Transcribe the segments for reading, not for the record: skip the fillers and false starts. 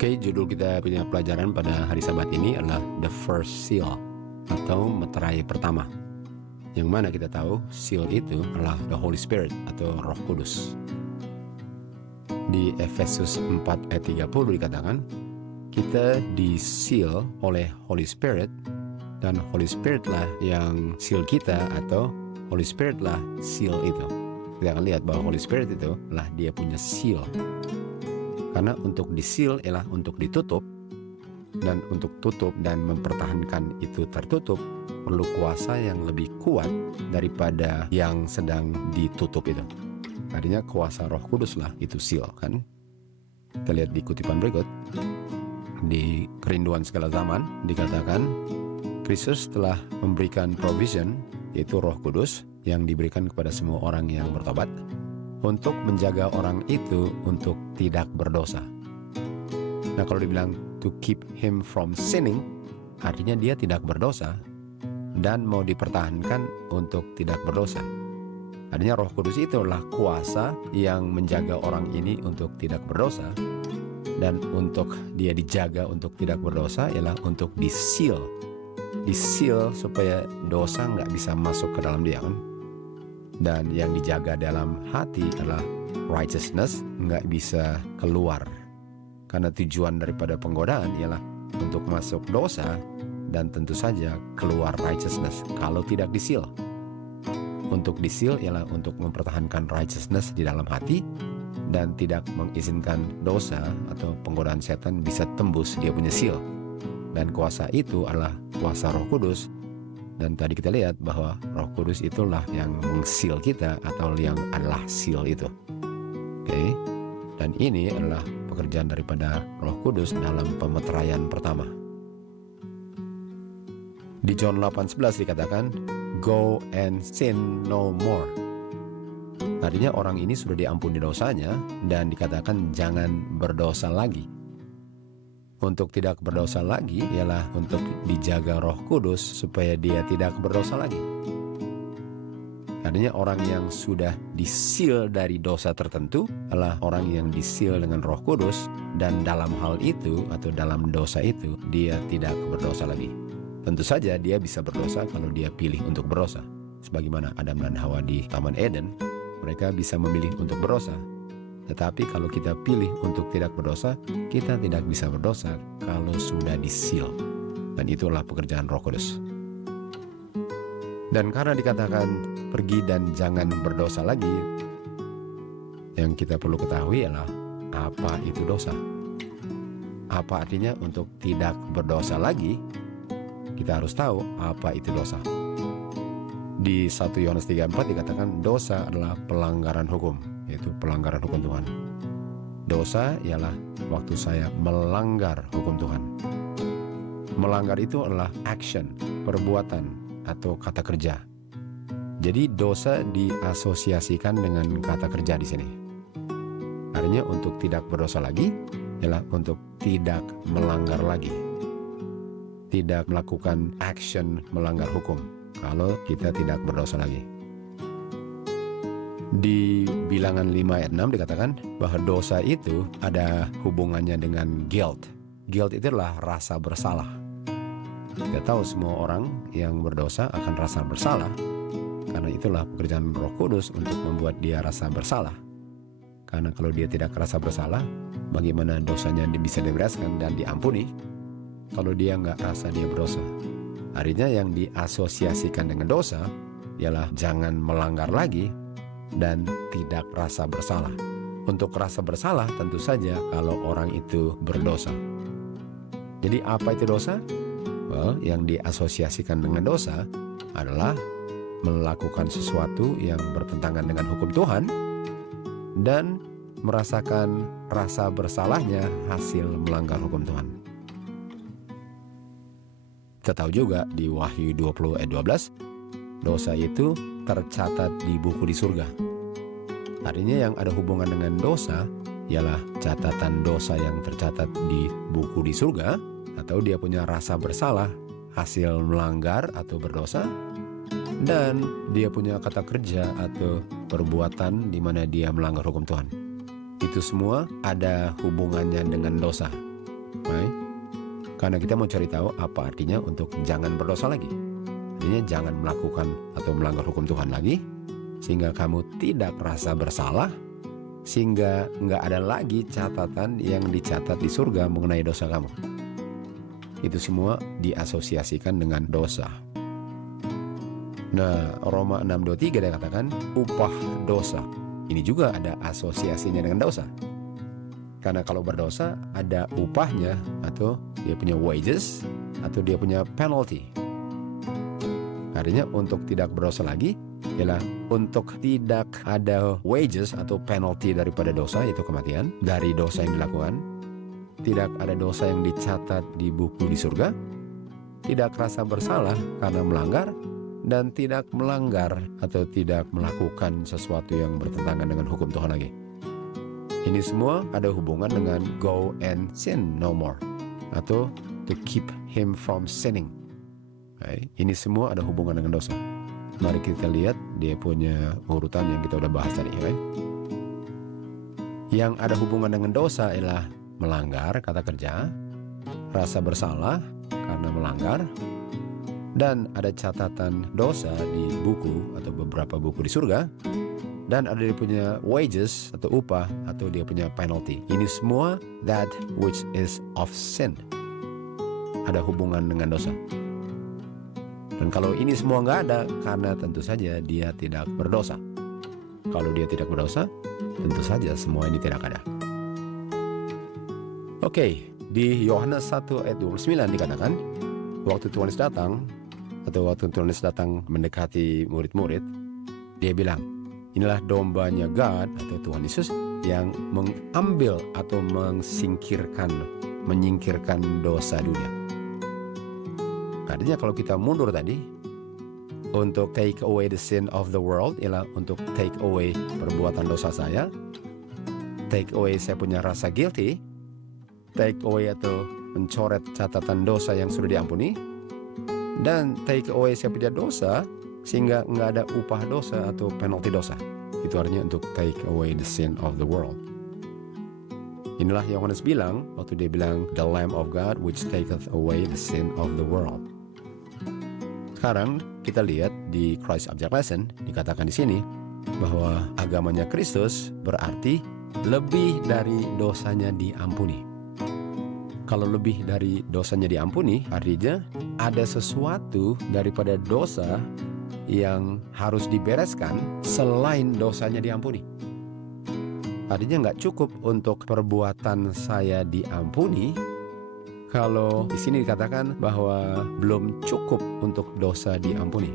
Oke, judul kita punya pelajaran pada hari Sabat ini adalah The First Seal atau meterai pertama. Yang mana kita tahu seal itu adalah the Holy Spirit atau Roh Kudus. Di Efesus 4 ayat 30 dikatakan, kita di-seal oleh Holy Spirit dan Holy Spirit lah yang seal kita atau Holy Spirit lah seal itu. Kita akan lihat bahwa Holy Spirit itu lah dia punya seal. Karena untuk di-seal ialah untuk ditutup, dan untuk tutup dan mempertahankan itu tertutup perlu kuasa yang lebih kuat daripada yang sedang ditutup itu. Artinya kuasa Roh Kudus lah itu seal kan. Kita lihat di kutipan berikut. Di Kerinduan Segala Zaman dikatakan Kristus telah memberikan provision, yaitu Roh Kudus yang diberikan kepada semua orang yang bertobat untuk menjaga orang itu untuk tidak berdosa. Nah, kalau dibilang to keep him from sinning, artinya dia tidak berdosa dan mau dipertahankan untuk tidak berdosa. Artinya Roh Kudus itu adalah kuasa yang menjaga orang ini untuk tidak berdosa, dan untuk dia dijaga untuk tidak berdosa ialah untuk di-seal. Di-seal supaya dosa nggak bisa masuk ke dalam dia kan. Dan yang dijaga dalam hati adalah righteousness, nggak bisa keluar. Karena tujuan daripada penggodaan ialah untuk masuk dosa dan tentu saja keluar righteousness kalau tidak di-seal. Untuk di-seal ialah untuk mempertahankan righteousness di dalam hati dan tidak mengizinkan dosa atau penggodaan setan bisa tembus dia punya seal. Dan kuasa itu adalah kuasa Roh Kudus. Dan tadi kita lihat bahwa Roh Kudus itulah yang meng-seal kita atau yang adalah seal itu. Oke. Dan ini adalah pekerjaan daripada Roh Kudus dalam pemeteraian pertama. Di John 8:11 dikatakan, "Go and sin no more." Artinya orang ini sudah diampuni dosanya dan dikatakan jangan berdosa lagi. Untuk tidak berdosa lagi ialah untuk dijaga Roh Kudus supaya dia tidak berdosa lagi. Artinya orang yang sudah di-seal dari dosa tertentu adalah orang yang di-seal dengan Roh Kudus, dan dalam hal itu atau dalam dosa itu dia tidak berdosa lagi. Tentu saja dia bisa berdosa kalau dia pilih untuk berdosa. Sebagaimana Adam dan Hawa di Taman Eden, mereka bisa memilih untuk berdosa. Tetapi kalau kita pilih untuk tidak berdosa, kita tidak bisa berdosa kalau sudah di-seal. Dan itulah pekerjaan Roh Kudus. Dan karena dikatakan pergi dan jangan berdosa lagi, yang kita perlu ketahui adalah apa itu dosa. Apa artinya untuk tidak berdosa lagi? Kita harus tahu apa itu dosa. Di 1 Yohanes 3:4 dikatakan dosa adalah pelanggaran hukum, yaitu pelanggaran hukum Tuhan. Dosa ialah waktu saya melanggar hukum Tuhan. Melanggar itu adalah action, perbuatan, atau kata kerja. Jadi dosa diasosiasikan dengan kata kerja di sini. Artinya untuk tidak berdosa lagi ialah untuk tidak melanggar lagi. Tidak melakukan action melanggar hukum kalau kita tidak berdosa lagi. Di Bilangan 5 ayat 6 dikatakan bahwa dosa itu ada hubungannya dengan guilt. Guilt itu adalah rasa bersalah. Kita tahu semua orang yang berdosa akan rasa bersalah, karena itulah pekerjaan Roh Kudus untuk membuat dia rasa bersalah. Karena kalau dia tidak rasa bersalah, bagaimana dosanya bisa dibereskan dan diampuni kalau dia nggak rasa dia berdosa? Artinya yang diasosiasikan dengan dosa ialah jangan melanggar lagi dan tidak rasa bersalah. Untuk rasa bersalah tentu saja kalau orang itu berdosa. Jadi apa itu dosa? Well, yang diasosiasikan dengan dosa adalah melakukan sesuatu yang bertentangan dengan hukum Tuhan dan merasakan rasa bersalahnya hasil melanggar hukum Tuhan. Kita tahu juga di Wahyu 20 ayat 12, dosa itu tercatat di buku di surga. Artinya yang ada hubungan dengan dosa ialah catatan dosa yang tercatat di buku di surga, atau dia punya rasa bersalah hasil melanggar atau berdosa, dan dia punya kata kerja atau perbuatan di mana dia melanggar hukum Tuhan. Itu semua ada hubungannya dengan dosa. Right? Karena kita mau cari tahu apa artinya untuk jangan berdosa lagi. Artinya jangan melakukan atau melanggar hukum Tuhan lagi, sehingga kamu tidak rasa bersalah, sehingga nggak ada lagi catatan yang dicatat di surga mengenai dosa kamu. Itu semua diasosiasikan dengan dosa. Nah, Roma 6:23 dia katakan upah dosa. Ini juga ada asosiasinya dengan dosa. Karena kalau berdosa ada upahnya, atau dia punya wages, atau dia punya penalty. Artinya untuk tidak berdosa lagi ialah untuk tidak ada wages atau penalty daripada dosa, yaitu kematian, dari dosa yang dilakukan. Tidak ada dosa yang dicatat di buku di surga. Tidak rasa bersalah karena melanggar, dan tidak melanggar atau tidak melakukan sesuatu yang bertentangan dengan hukum Tuhan lagi. Ini semua ada hubungan dengan go and sin no more, atau to keep him from sinning. Right? Ini semua ada hubungan dengan dosa. Mari kita lihat dia punya urutan yang kita udah bahas tadi. Right? Yang ada hubungan dengan dosa ialah melanggar kata kerja, rasa bersalah karena melanggar, dan ada catatan dosa di buku atau beberapa buku di surga, dan ada dia punya wages atau upah, atau dia punya penalty. Ini semua that which is of sin. Ada hubungan dengan dosa. Dan kalau ini semua nggak ada, karena tentu saja dia tidak berdosa. Kalau dia tidak berdosa, tentu saja semua ini tidak ada. Oke, di Yohanes 1 ayat 29 dikatakan, waktu Tuhan Yesus datang, atau waktu Tuhan Yesus datang mendekati murid-murid, dia bilang, inilah dombanya God atau Tuhan Yesus yang mengambil atau menyingkirkan dosa dunia. Artinya kalau kita mundur tadi, untuk take away the sin of the world ialah untuk take away perbuatan dosa saya, take away saya punya rasa guilty, take away atau mencoret catatan dosa yang sudah diampuni, dan take away saya punya dosa sehingga nggak ada upah dosa atau penalti dosa. Itu artinya untuk take away the sin of the world. Inilah Yohanes bilang waktu dia bilang the Lamb of God which taketh away the sin of the world. Sekarang kita lihat di Christ Object Lesson dikatakan di sini bahwa agamanya Kristus berarti lebih dari dosanya diampuni. Kalau lebih dari dosanya diampuni, artinya ada sesuatu daripada dosa yang harus dibereskan selain dosanya diampuni. Artinya nggak cukup untuk perbuatan saya diampuni. Kalau di sini dikatakan bahwa belum cukup untuk dosa diampuni.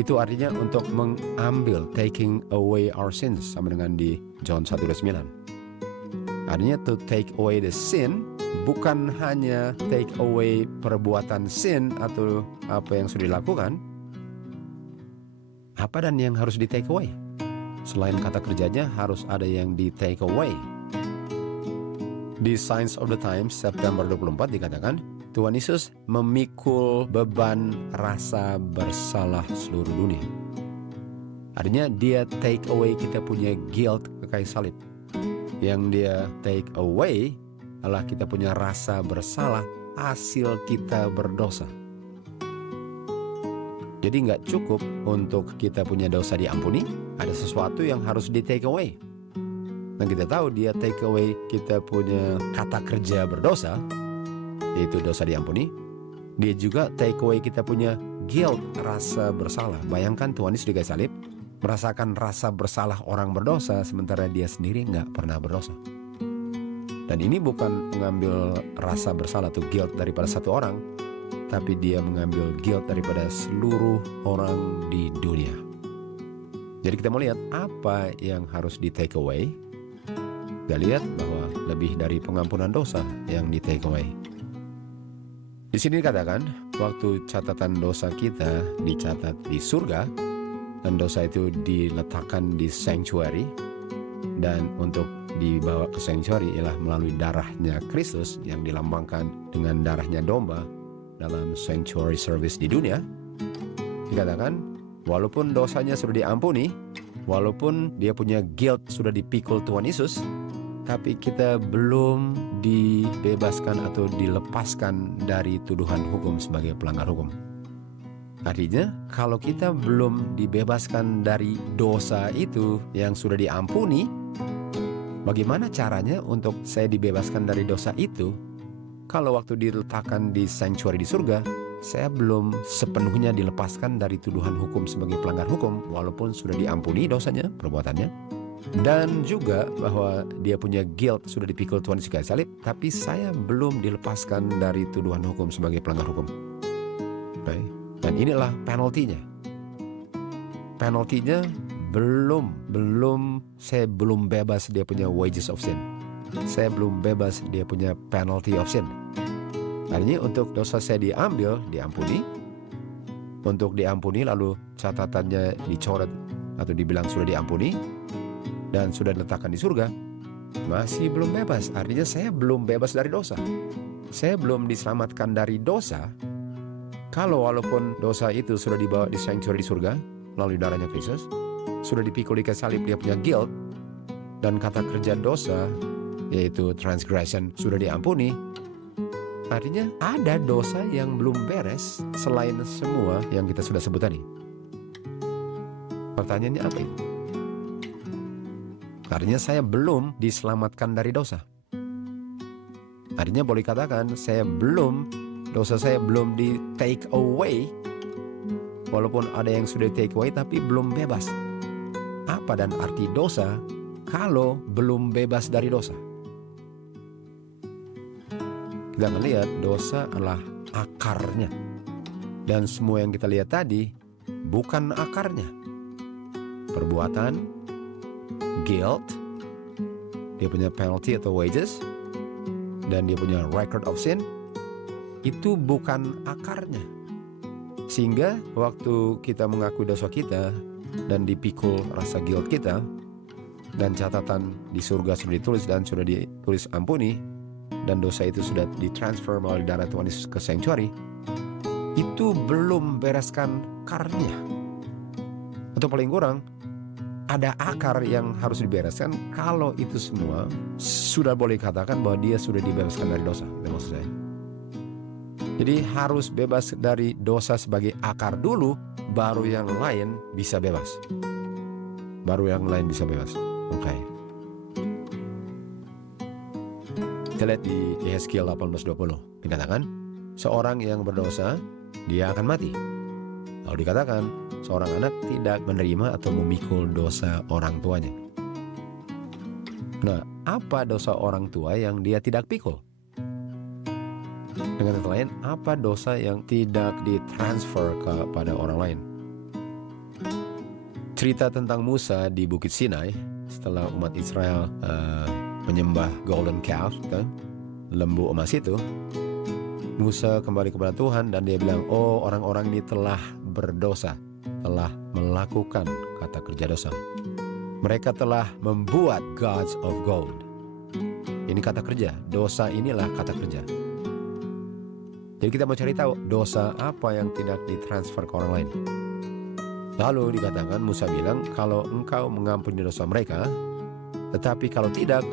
Itu artinya untuk mengambil, taking away our sins, sama dengan di John 1:9. Artinya to take away the sin bukan hanya take away perbuatan sin atau apa yang sudah dilakukan. Apa dan yang harus di take away? Selain kata kerjanya harus ada yang di take away. Di Signs of the Times September 24 dikatakan Tuhan Yesus memikul beban rasa bersalah seluruh dunia. Artinya dia take away kita punya guilt ke kayu salib. Yang dia take away adalah kita punya rasa bersalah hasil kita berdosa. Jadi nggak cukup untuk kita punya dosa diampuni, ada sesuatu yang harus di take away. Dan kita tahu dia take away kita punya kata kerja berdosa, yaitu dosa diampuni. Dia juga take away kita punya guilt, rasa bersalah. Bayangkan Tuhan Yesus di kayu salib merasakan rasa bersalah orang berdosa, sementara dia sendiri nggak pernah berdosa. Dan ini bukan mengambil rasa bersalah atau guilt daripada satu orang, tapi dia mengambil guilt daripada seluruh orang di dunia. Jadi kita mau lihat apa yang harus di take away. Kita lihat bahwa lebih dari pengampunan dosa yang di take away. Di sini dikatakan waktu catatan dosa kita dicatat di surga, dan dosa itu diletakkan di sanctuary, dan untuk dibawa ke sanctuary ialah melalui darahnya Kristus yang dilambangkan dengan darahnya domba dalam sanctuary service di dunia. Dikatakan walaupun dosanya sudah diampuni, walaupun dia punya guilt sudah dipikul Tuhan Yesus, tapi kita belum dibebaskan atau dilepaskan dari tuduhan hukum sebagai pelanggar hukum. Artinya, kalau kita belum dibebaskan dari dosa itu yang sudah diampuni, bagaimana caranya untuk saya dibebaskan dari dosa itu? Kalau waktu diletakkan di sanctuary di surga, saya belum sepenuhnya dilepaskan dari tuduhan hukum sebagai pelanggar hukum, walaupun sudah diampuni dosanya, perbuatannya. Dan juga bahwa dia punya guilt, sudah dipikul Tuhan Yesus kayu salib, tapi saya belum dilepaskan dari tuduhan hukum sebagai pelanggar hukum. Baik. Dan inilah penaltinya. Penaltinya saya belum bebas dia punya wages of sin. Saya belum bebas dia punya penalty of sin. Artinya untuk dosa saya diambil, diampuni. Untuk diampuni lalu catatannya dicoret atau dibilang sudah diampuni dan sudah diletakkan di surga, masih belum bebas. Artinya saya belum bebas dari dosa. Saya belum diselamatkan dari dosa. Kalau walaupun dosa itu sudah dibawa di sanctuary di surga melalui darahnya Kristus, sudah dipikul di kayu salib, dia punya guilt, dan kata kerja dosa yaitu transgression sudah diampuni. Artinya ada dosa yang belum beres selain semua yang kita sudah sebut tadi. Pertanyaannya apa itu? Artinya saya belum diselamatkan dari dosa. Artinya boleh katakan dosa saya belum di take away, walaupun ada yang sudah take away tapi belum bebas. Apa dan arti dosa kalau belum bebas dari dosa? Kita melihat dosa adalah akarnya, dan semua yang kita lihat tadi bukan akarnya. Perbuatan, guilt, dia punya penalty atau wages, dan dia punya record of sin, itu bukan akarnya. Sehingga waktu kita mengakui dosa kita dan dipikul rasa guilt kita, dan catatan di surga sudah ditulis dan sudah ditulis ampuni, dan dosa itu sudah ditransfer melalui darah Tuhan Yesus ke sanctuary, itu belum bereskan akarnya. Atau paling kurang ada akar yang harus dibereskan. Kalau itu semua sudah boleh katakan bahwa dia sudah dibebaskan dari dosa. Itu maksud saya. Jadi harus bebas dari dosa sebagai akar dulu, baru yang lain bisa bebas. Oke. Kita lihat di Yehezkiel 18:20. Dikatakan, seorang yang berdosa, dia akan mati. Lalu dikatakan, seorang anak tidak menerima atau memikul dosa orang tuanya. Nah, apa dosa orang tua yang dia tidak pikul? Dengan kata lain, apa dosa yang tidak ditransfer kepada orang lain? Cerita tentang Musa di Bukit Sinai setelah umat Israel menyembah golden calf, lembu emas itu. Musa kembali kepada Tuhan dan dia bilang, oh, orang-orang ini telah berdosa, telah melakukan kata kerja dosa. Mereka telah membuat gods of gold. Ini kata kerja, dosa inilah kata kerja. Jadi kita mau cari tahu dosa apa yang tidak ditransfer ke orang lain. Lalu dikatakan, Musa bilang, kalau engkau mengampuni dosa mereka, tetapi kalau tidak,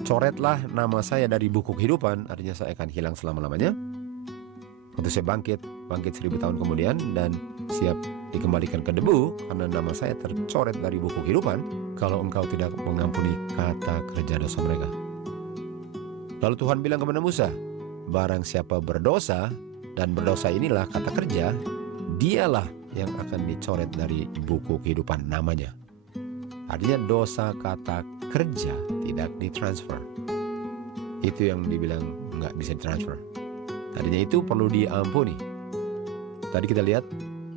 coretlah nama saya dari buku kehidupan, artinya saya akan hilang selama-lamanya. Waktu saya bangkit 1000 tahun kemudian dan siap dikembalikan ke debu, karena nama saya tercoret dari buku kehidupan, kalau engkau tidak mengampuni kata kerja dosa mereka. Lalu Tuhan bilang kepada Musa, barang siapa berdosa, dan berdosa inilah kata kerja, dialah yang akan dicoret dari buku kehidupan namanya. Artinya dosa kata kerja tidak ditransfer. Itu yang dibilang nggak bisa ditransfer. Artinya itu perlu diampuni. Tadi kita lihat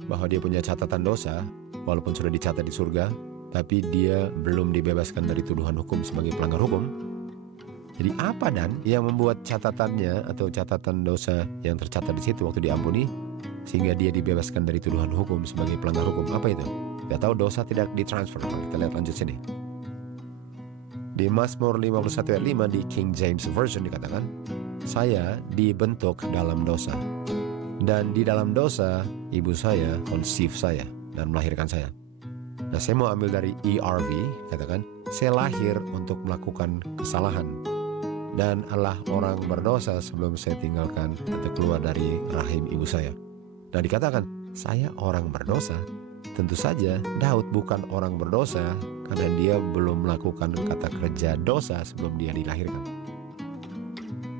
bahwa dia punya catatan dosa, walaupun sudah dicatat di surga, tapi dia belum dibebaskan dari tuduhan hukum sebagai pelanggar hukum. Jadi apa dan yang membuat catatannya atau catatan dosa yang tercatat di situ waktu diampuni, sehingga dia dibebaskan dari tuduhan hukum sebagai pelanggar hukum? Apa itu? Kita tahu dosa tidak ditransfer. Kita lihat lanjut sini. Di Mazmur 51 ayat 5 di King James Version dikatakan, saya dibentuk dalam dosa, dan di dalam dosa ibu saya conceive saya dan melahirkan saya. Nah, saya mau ambil dari ERV, katakan, saya lahir untuk melakukan kesalahan. dan Allah orang berdosa sebelum saya tinggalkan atau keluar dari rahim ibu saya. Dan dikatakan, saya orang berdosa. Tentu saja Daud bukan orang berdosa karena dia belum melakukan kata kerja dosa sebelum dia dilahirkan.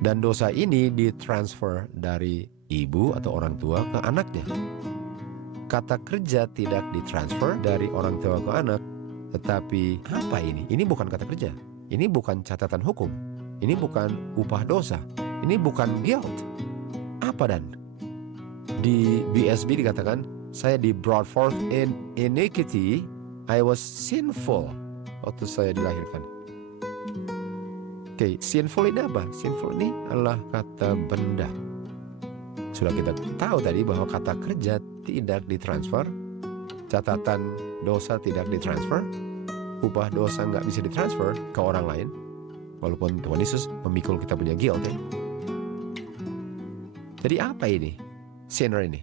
Dan dosa ini ditransfer dari ibu atau orang tua ke anaknya. Kata kerja tidak ditransfer dari orang tua ke anak. Tetapi apa ini? Ini bukan kata kerja. Ini bukan catatan hukum. Ini bukan upah dosa. Ini bukan guilt. Apa dan? Di BSB dikatakan, saya di brought forth in iniquity, I was sinful waktu saya dilahirkan. Oke, sinful ini apa? Sinful ini adalah kata benda. Sudah kita tahu tadi bahwa kata kerja tidak ditransfer, catatan dosa tidak ditransfer, upah dosa nggak bisa ditransfer ke orang lain, walaupun Tuhan Yesus memikul kita punya guilt ya. Jadi apa ini? Sinner ini.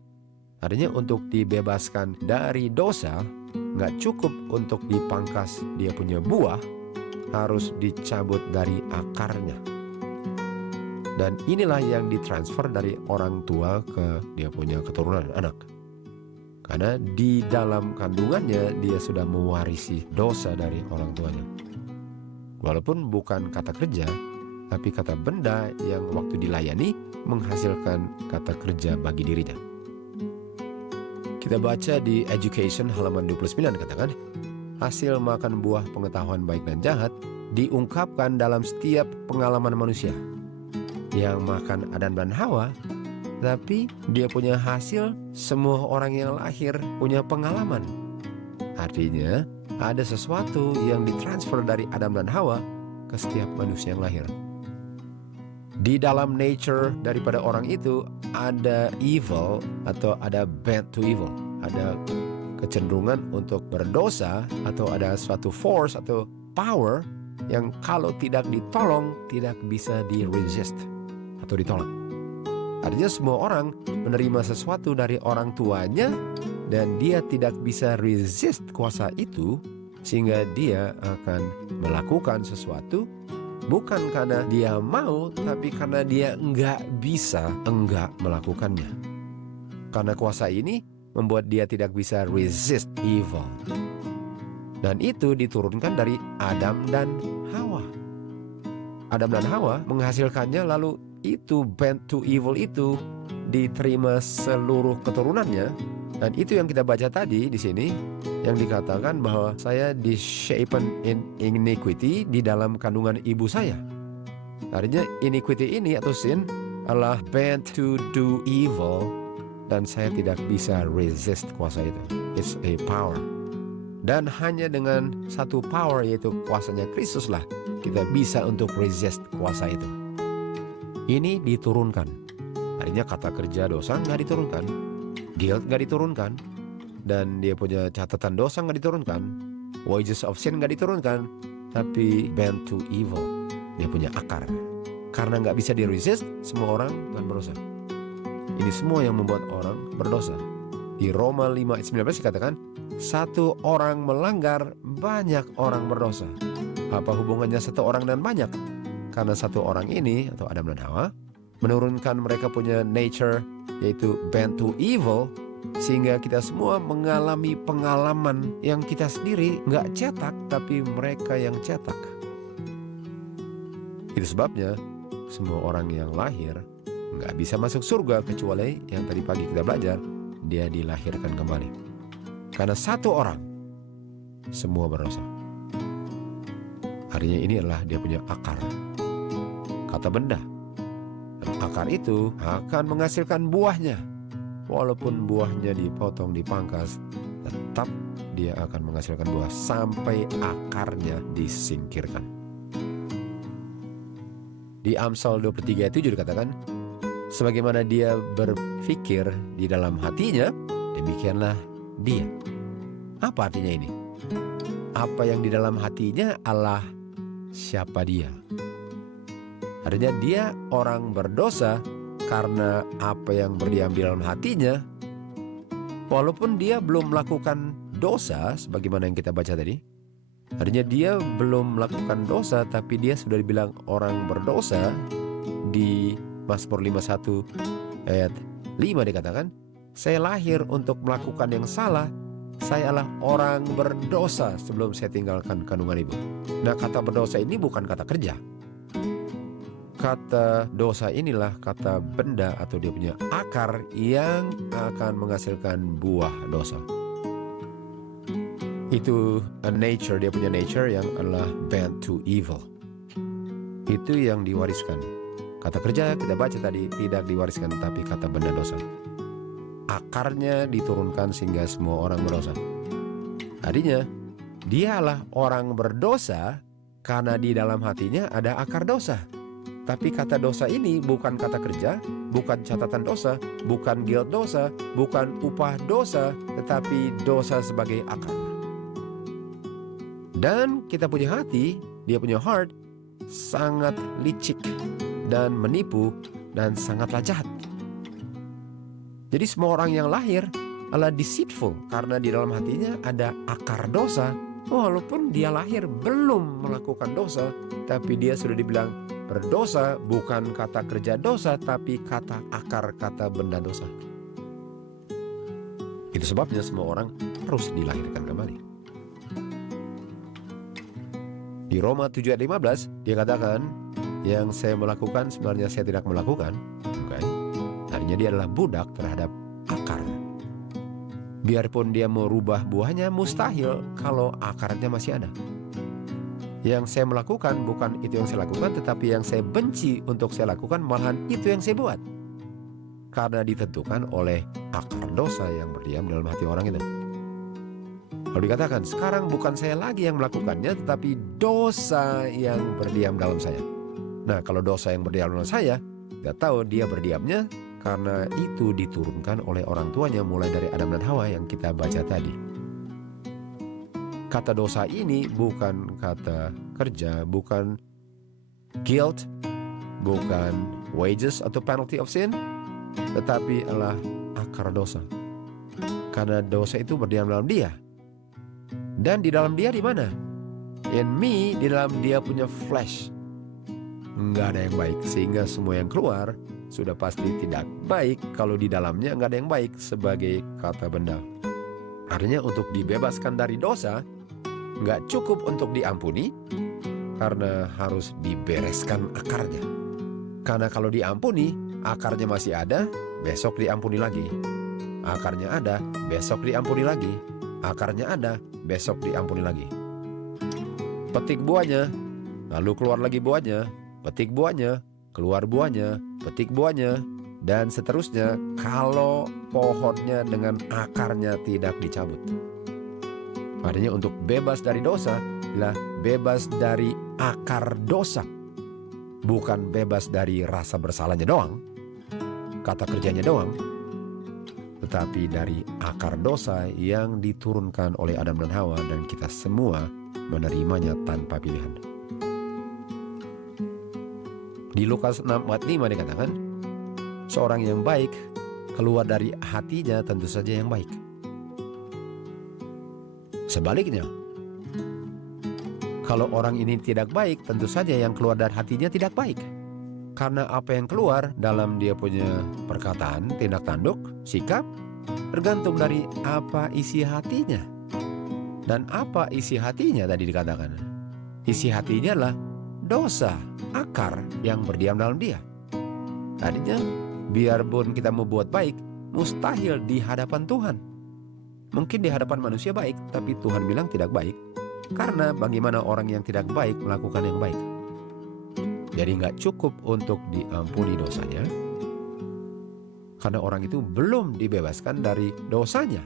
Artinya untuk dibebaskan dari dosa, nggak cukup untuk dipangkas dia punya buah, harus dicabut dari akarnya. Dan inilah yang ditransfer dari orang tua ke dia punya keturunan anak. Karena di dalam kandungannya dia sudah mewarisi dosa dari orang tuanya. Walaupun bukan kata kerja, tapi kata benda yang waktu dilayani menghasilkan kata kerja bagi dirinya. Kita baca di Education halaman 29 katakan, hasil makan buah pengetahuan baik dan jahat diungkapkan dalam setiap pengalaman manusia. Yang makan Adam dan Hawa, tapi dia punya hasil semua orang yang lahir punya pengalaman. Artinya ada sesuatu yang ditransfer dari Adam dan Hawa ke setiap manusia yang lahir. Di dalam nature daripada orang itu ada evil atau ada bent to evil. Ada kecenderungan untuk berdosa atau ada suatu force atau power yang kalau tidak ditolong tidak bisa di-resist atau ditolak. Artinya semua orang menerima sesuatu dari orang tuanya dan dia tidak bisa resist kuasa itu sehingga dia akan melakukan sesuatu bukan karena dia mau, tapi karena dia enggak melakukannya. Karena kuasa ini membuat dia tidak bisa resist evil. Dan itu diturunkan dari Adam dan Hawa. Adam dan Hawa menghasilkannya, lalu itu bent to evil itu diterima seluruh keturunannya. Dan itu yang kita baca tadi di sini, yang dikatakan bahwa saya di-shapen in iniquity di dalam kandungan ibu saya. Artinya iniquity ini atau sin adalah bent to do evil dan saya tidak bisa resist kuasa itu. It's a power. Dan hanya dengan satu power yaitu kuasanya Kristus lah kita bisa untuk resist kuasa itu. Ini diturunkan. Artinya kata kerja dosa nggak diturunkan. Guilt gak diturunkan, dan dia punya catatan dosa gak diturunkan, wages of sin gak diturunkan, tapi bent to evil, dia punya akar. Karena gak bisa di-resist, semua orang akan berdosa. Ini semua yang membuat orang berdosa. Di Roma 5 ayat 19 dikatakan, satu orang melanggar, banyak orang berdosa. Apa hubungannya satu orang dan banyak? Karena satu orang ini, atau Adam dan Hawa, menurunkan mereka punya nature yaitu bent to evil, sehingga kita semua mengalami pengalaman yang kita sendiri nggak cetak, tapi mereka yang cetak. Itu sebabnya semua orang yang lahir nggak bisa masuk surga kecuali yang tadi pagi kita belajar, dia dilahirkan kembali. Karena satu orang semua berdosa. Artinya ini adalah dia punya akar, kata benda. Dan akar itu akan menghasilkan buahnya. Walaupun buahnya dipotong, dipangkas, tetap dia akan menghasilkan buah sampai akarnya disingkirkan. Di Amsal 23 ayat 7 dikatakan, sebagaimana dia berpikir di dalam hatinya, demikianlah dia. Apa artinya ini? Apa yang di dalam hatinya adalah siapa dia. Artinya dia orang berdosa karena apa yang berdiam di dalam hatinya. Walaupun dia belum melakukan dosa sebagaimana yang kita baca tadi, Artinya dia belum melakukan dosa, tapi dia sudah dibilang orang berdosa. Di Mazmur 51 ayat 5 dikatakan, saya lahir untuk melakukan yang salah, saya adalah orang berdosa sebelum saya tinggalkan kandungan ibu. Nah, kata berdosa ini bukan kata kerja. Kata dosa inilah kata benda atau dia punya akar yang akan menghasilkan buah dosa. Itu nature, dia punya nature yang adalah bent to evil. Itu yang diwariskan. Kata kerja kita baca tadi tidak diwariskan, tapi kata benda dosa. Akarnya diturunkan sehingga semua orang berdosa. Artinya, dialah orang berdosa karena di dalam hatinya ada akar dosa. Tapi kata dosa ini bukan kata kerja, bukan catatan dosa, bukan guilt dosa, bukan upah dosa, tetapi dosa sebagai akar. Dan kita punya hati, dia punya heart, sangat licik dan menipu dan sangatlah jahat. Jadi semua orang yang lahir adalah deceitful karena di dalam hatinya ada akar dosa. Walaupun dia lahir belum melakukan dosa, tapi dia sudah dibilang berdosa, bukan kata kerja dosa, tapi kata akar, kata benda dosa. Itu sebabnya semua orang harus dilahirkan kembali. Di Roma 7 ayat 15 dia katakan, yang saya melakukan sebenarnya saya tidak melakukan. Okay? Artinya dia adalah budak terhadap akar. Biarpun dia mau rubah buahnya mustahil kalau akarnya masih ada. Yang saya melakukan bukan itu yang saya lakukan, tetapi yang saya benci untuk saya lakukan malahan itu yang saya buat. Karena ditentukan oleh akar dosa yang berdiam dalam hati orang itu. Lalu dikatakan, sekarang bukan saya lagi yang melakukannya, tetapi dosa yang berdiam dalam saya. Nah, kalau dosa yang berdiam dalam saya, tidak tahu dia berdiamnya karena itu diturunkan oleh orang tuanya mulai dari Adam dan Hawa yang kita baca tadi. Kata dosa ini bukan kata kerja, bukan guilt, bukan wages atau penalty of sin, tetapi adalah akar dosa. Karena dosa itu berdiam dalam dia. Dan di dalam dia di mana? In me, di dalam dia punya flesh. Nggak ada yang baik, sehingga semua yang keluar sudah pasti tidak baik. Kalau di dalamnya nggak ada yang baik sebagai kata benda. Artinya untuk dibebaskan dari dosa, nggak cukup untuk diampuni, karena harus dibereskan akarnya. Karena kalau diampuni, akarnya masih ada, besok diampuni lagi. Akarnya ada, besok diampuni lagi. Akarnya ada, besok diampuni lagi. Petik buahnya, lalu keluar lagi buahnya. Petik buahnya, keluar buahnya, petik buahnya, dan seterusnya kalau pohonnya dengan akarnya tidak dicabut. Artinya untuk bebas dari dosa adalah bebas dari akar dosa. Bukan bebas dari rasa bersalahnya doang, kata kerjanya doang, tetapi dari akar dosa yang diturunkan oleh Adam dan Hawa, dan kita semua menerimanya tanpa pilihan. Di Lukas 6 ayat 5 dikatakan, seorang yang baik keluar dari hatinya tentu saja yang baik. Sebaliknya, kalau orang ini tidak baik, tentu saja yang keluar dari hatinya tidak baik. Karena apa yang keluar dalam dia punya perkataan, tindak tanduk, sikap, tergantung dari apa isi hatinya. Dan apa isi hatinya tadi dikatakan? Isi hatinya adalah dosa, akar yang berdiam dalam dia. Tadinya, biarpun kita mau buat baik, mustahil di hadapan Tuhan. Mungkin di hadapan manusia baik, tapi Tuhan bilang tidak baik. Karena bagaimana orang yang tidak baik melakukan yang baik? Jadi nggak cukup untuk diampuni dosanya, karena orang itu belum dibebaskan dari dosanya.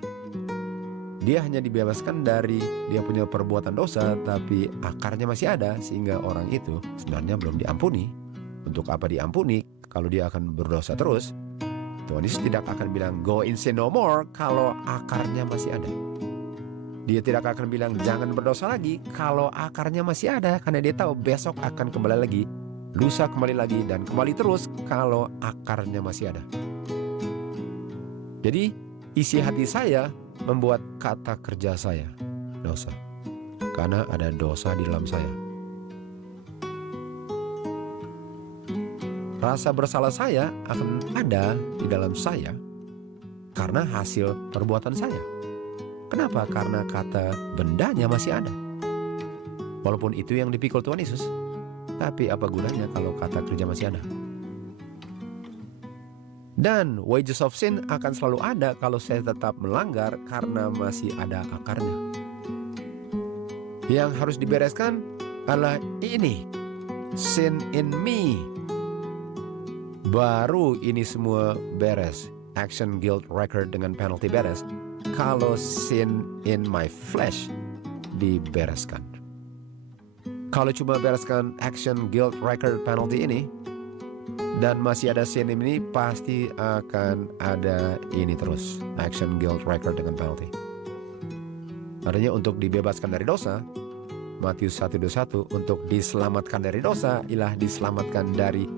Dia hanya dibebaskan dari dia punya perbuatan dosa, tapi akarnya masih ada, sehingga orang itu sebenarnya belum diampuni. Untuk apa diampuni kalau dia akan berdosa terus? Tuhan Yesus tidak akan bilang go and sin no more kalau akarnya masih ada. Dia tidak akan bilang jangan berdosa lagi kalau akarnya masih ada, karena dia tahu besok akan kembali lagi, lusa kembali lagi, dan kembali terus kalau akarnya masih ada. Jadi isi hati saya membuat kata kerja saya dosa. karena ada dosa di dalam saya. Rasa bersalah saya akan ada di dalam saya karena hasil perbuatan saya. Kenapa? Karena kata bendanya masih ada. Walaupun itu yang dipikul Tuhan Yesus, tapi apa gunanya kalau kata kerja masih ada? Dan wages of sin akan selalu ada kalau saya tetap melanggar karena masih ada akarnya. Yang harus dibereskan adalah ini, sin in me. Baru ini semua beres. Action, guilt, record dengan penalty beres. Kalau sin in my flesh dibereskan. Kalau cuma bereskan action, guilt, record, penalty ini, dan masih ada sin ini, pasti akan ada ini terus. Action, guilt, record dengan penalty. Artinya untuk dibebaskan dari dosa, Matius 1:21, untuk diselamatkan dari dosa, ialah diselamatkan dari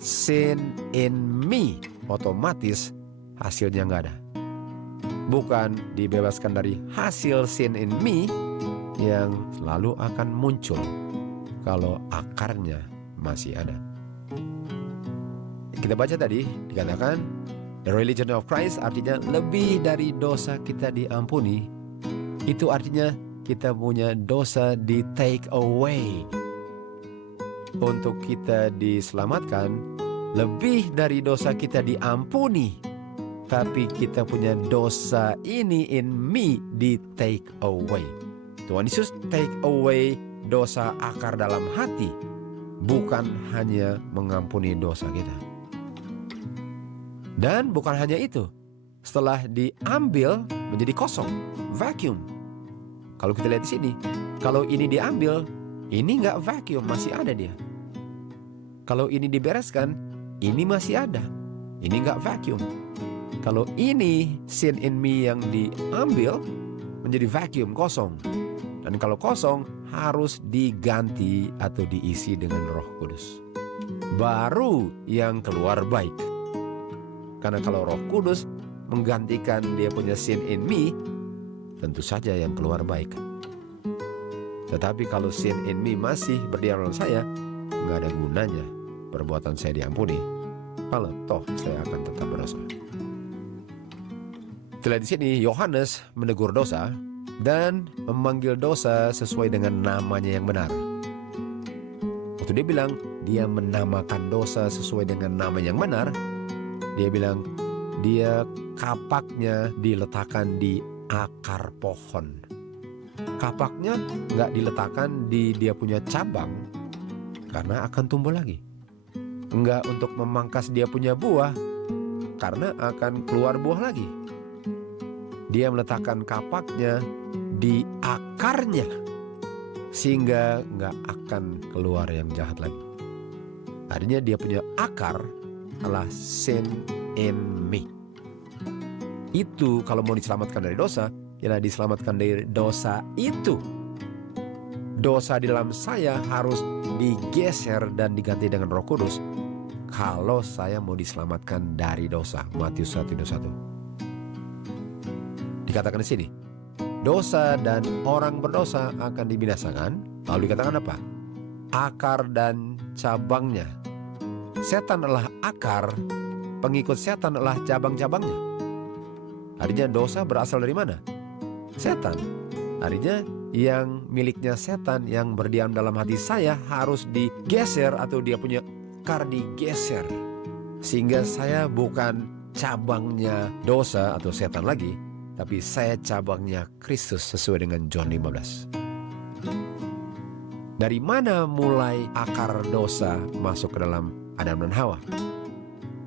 sin in me. Otomatis hasilnya nggak ada. Bukan dibebaskan dari hasil sin in me yang selalu akan muncul kalau akarnya masih ada. Kita baca tadi, dikatakan the religion of Christ artinya lebih dari dosa kita diampuni. Itu artinya kita punya dosa di take away. Untuk kita diselamatkan, lebih dari dosa kita diampuni, tapi kita punya dosa ini in me di take away. Tuhan Yesus take away dosa akar dalam hati, bukan hanya mengampuni dosa kita. Dan bukan hanya itu, setelah diambil menjadi kosong, vacuum. Kalau kita lihat di sini, kalau ini diambil, ini nggak vacuum, masih ada dia. Kalau ini dibereskan, ini masih ada, ini nggak vacuum. Kalau ini sin in me yang diambil menjadi vacuum, kosong. Dan kalau kosong harus diganti atau diisi dengan Roh Kudus. Baru yang keluar baik. Karena kalau Roh Kudus menggantikan dia punya sin in me, tentu saja yang keluar baik. Tetapi kalau sin in me masih berdiam dalam saya, nggak ada gunanya perbuatan saya diampuni. Kalau toh saya akan tetap berdosa. Setelah di sini Yohanes menegur dosa dan memanggil dosa sesuai dengan namanya yang benar. Waktu dia bilang dia menamakan dosa sesuai dengan nama yang benar, dia bilang dia kapaknya diletakkan di akar pohon. Kapaknya nggak diletakkan di dia punya cabang karena akan tumbuh lagi. Nggak untuk memangkas dia punya buah karena akan keluar buah lagi. Dia meletakkan kapaknya di akarnya sehingga nggak akan keluar yang jahat lagi. Artinya dia punya akar adalah sin in me. Itu kalau mau diselamatkan dari dosa, ialah diselamatkan dari dosa itu. Dosa di dalam saya harus digeser dan diganti dengan Roh Kudus kalau saya mau diselamatkan dari dosa. Matius 1:21. Dikatakan di sini, dosa dan orang berdosa akan dibinasakan. Lalu dikatakan apa? Akar dan cabangnya. Setan adalah akar, pengikut setan adalah cabang-cabangnya. Artinya dosa berasal dari mana? Setan. Artinya yang miliknya setan yang berdiam dalam hati saya harus digeser atau dia punya akar digeser. Sehingga saya bukan cabangnya dosa atau setan lagi, tapi saya cabangnya Kristus sesuai dengan John 15. Dari mana mulai akar dosa masuk ke dalam Adam dan Hawa?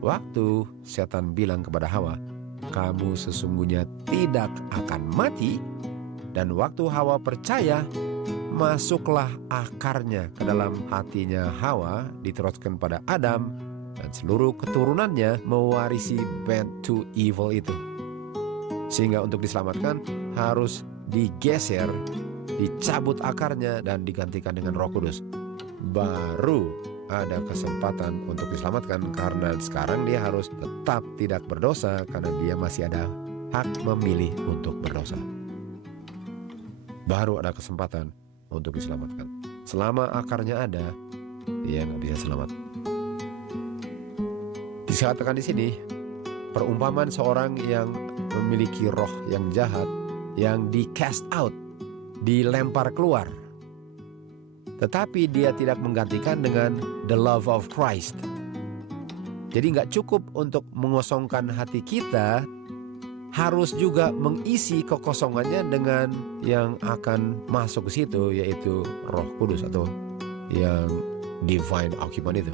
Waktu setan bilang kepada Hawa, kamu sesungguhnya tidak akan mati. Dan waktu Hawa percaya, masuklah akarnya ke dalam hatinya Hawa, diteruskan pada Adam, dan seluruh keturunannya mewarisi bad to evil itu. Sehingga untuk diselamatkan harus digeser, dicabut akarnya dan digantikan dengan Roh Kudus. Baru ada kesempatan untuk diselamatkan, karena sekarang dia harus tetap tidak berdosa karena dia masih ada hak memilih untuk berdosa. baru ada kesempatan untuk diselamatkan. Selama akarnya ada, dia nggak bisa selamat. Dikatakan di sini, perumpamaan seorang yang memiliki roh yang jahat, yang di cast out, dilempar keluar. Tetapi dia tidak menggantikan dengan the love of Christ. Jadi nggak cukup untuk mengosongkan hati kita, harus juga mengisi kekosongannya dengan yang akan masuk ke situ, yaitu Roh Kudus atau yang divine occupant itu.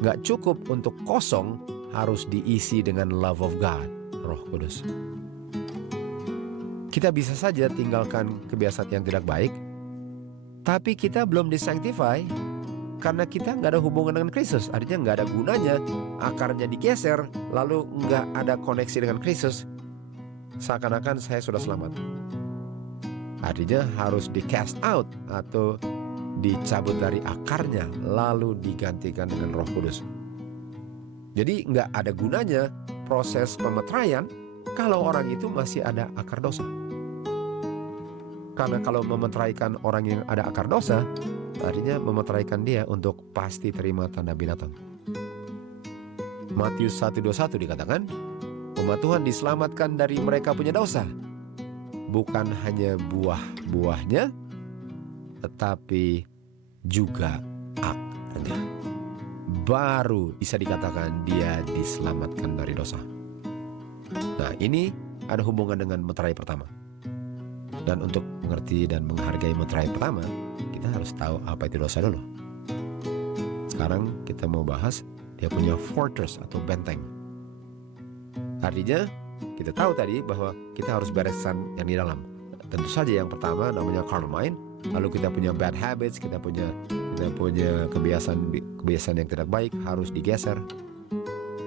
Nggak cukup untuk kosong, harus diisi dengan love of God, Roh Kudus. Kita bisa saja tinggalkan kebiasaan yang tidak baik, tapi kita belum disanctify karena kita nggak ada hubungan dengan Kristus. Artinya nggak ada gunanya, akarnya digeser, lalu nggak ada koneksi dengan Kristus. Seakan-akan saya sudah selamat. Artinya harus di cast out atau dicabut dari akarnya, lalu digantikan dengan Roh Kudus. Jadi nggak ada gunanya proses pemeteraian kalau orang itu masih ada akar dosa. Karena kalau memeteraikan orang yang ada akar dosa, artinya memeteraikan dia untuk pasti terima tanda binatang. Matius 1:21 dikatakan, umat Tuhan diselamatkan dari mereka punya dosa. Bukan hanya buah-buahnya, tetapi juga akarnya. Baru bisa dikatakan dia diselamatkan dari dosa. Nah, ini ada hubungan dengan meterai pertama. Dan untuk mengerti dan menghargai meterai pertama, kita harus tahu apa itu dosa dulu. Sekarang kita mau bahas dia punya fortress atau benteng. Artinya kita tahu tadi bahwa kita harus bereskan yang di dalam. Tentu saja yang pertama namanya carnal mind. Lalu kita punya bad habits, kita punya kebiasaan yang tidak baik, harus digeser.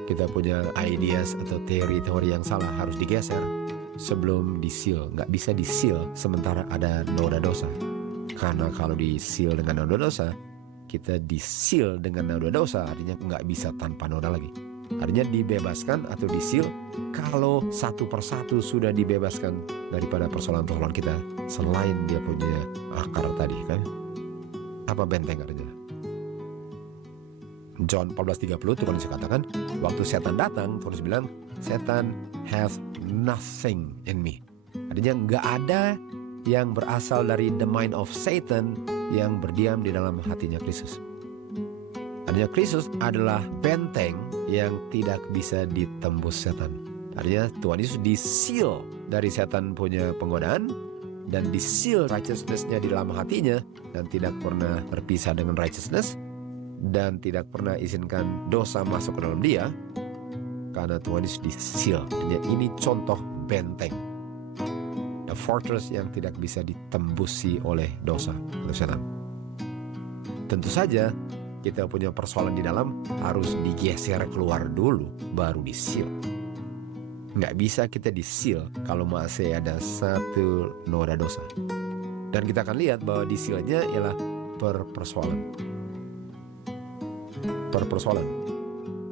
Kita punya ideas atau teori-teori yang salah, harus digeser sebelum di-seal. Nggak bisa di-seal sementara ada noda dosa. Karena kalau di-seal dengan noda dosa, kita di-seal dengan noda dosa, artinya nggak bisa tanpa noda lagi. Artinya dibebaskan atau di-seal kalau satu persatu sudah dibebaskan daripada persoalan-persoalan kita selain dia punya akar tadi kan. Apa benteng artinya? John 14:30 Tuhan Yesus katakan, waktu setan datang, Tuhan Yesus bilang, setan have nothing in me. Artinya nggak ada yang berasal dari the mind of Satan yang berdiam di dalam hatinya Kristus. Artinya Kristus adalah benteng yang tidak bisa ditembus setan. Artinya Tuhan Yesus di-seal dari setan punya penggodaan dan di-seal righteousness-nya di dalam hatinya dan tidak pernah berpisah dengan righteousness dan tidak pernah izinkan dosa masuk ke dalam dia karena Tuhan Yesus di-seal. Artinya ini contoh benteng, the fortress yang tidak bisa ditembusi oleh dosa atau setan. Tentu saja kita punya persoalan di dalam harus digeser keluar dulu baru di-seal. Nggak bisa kita di-seal kalau masih ada satu noda dosa. Dan kita akan lihat bahwa di-seal-nya ialah per persoalan.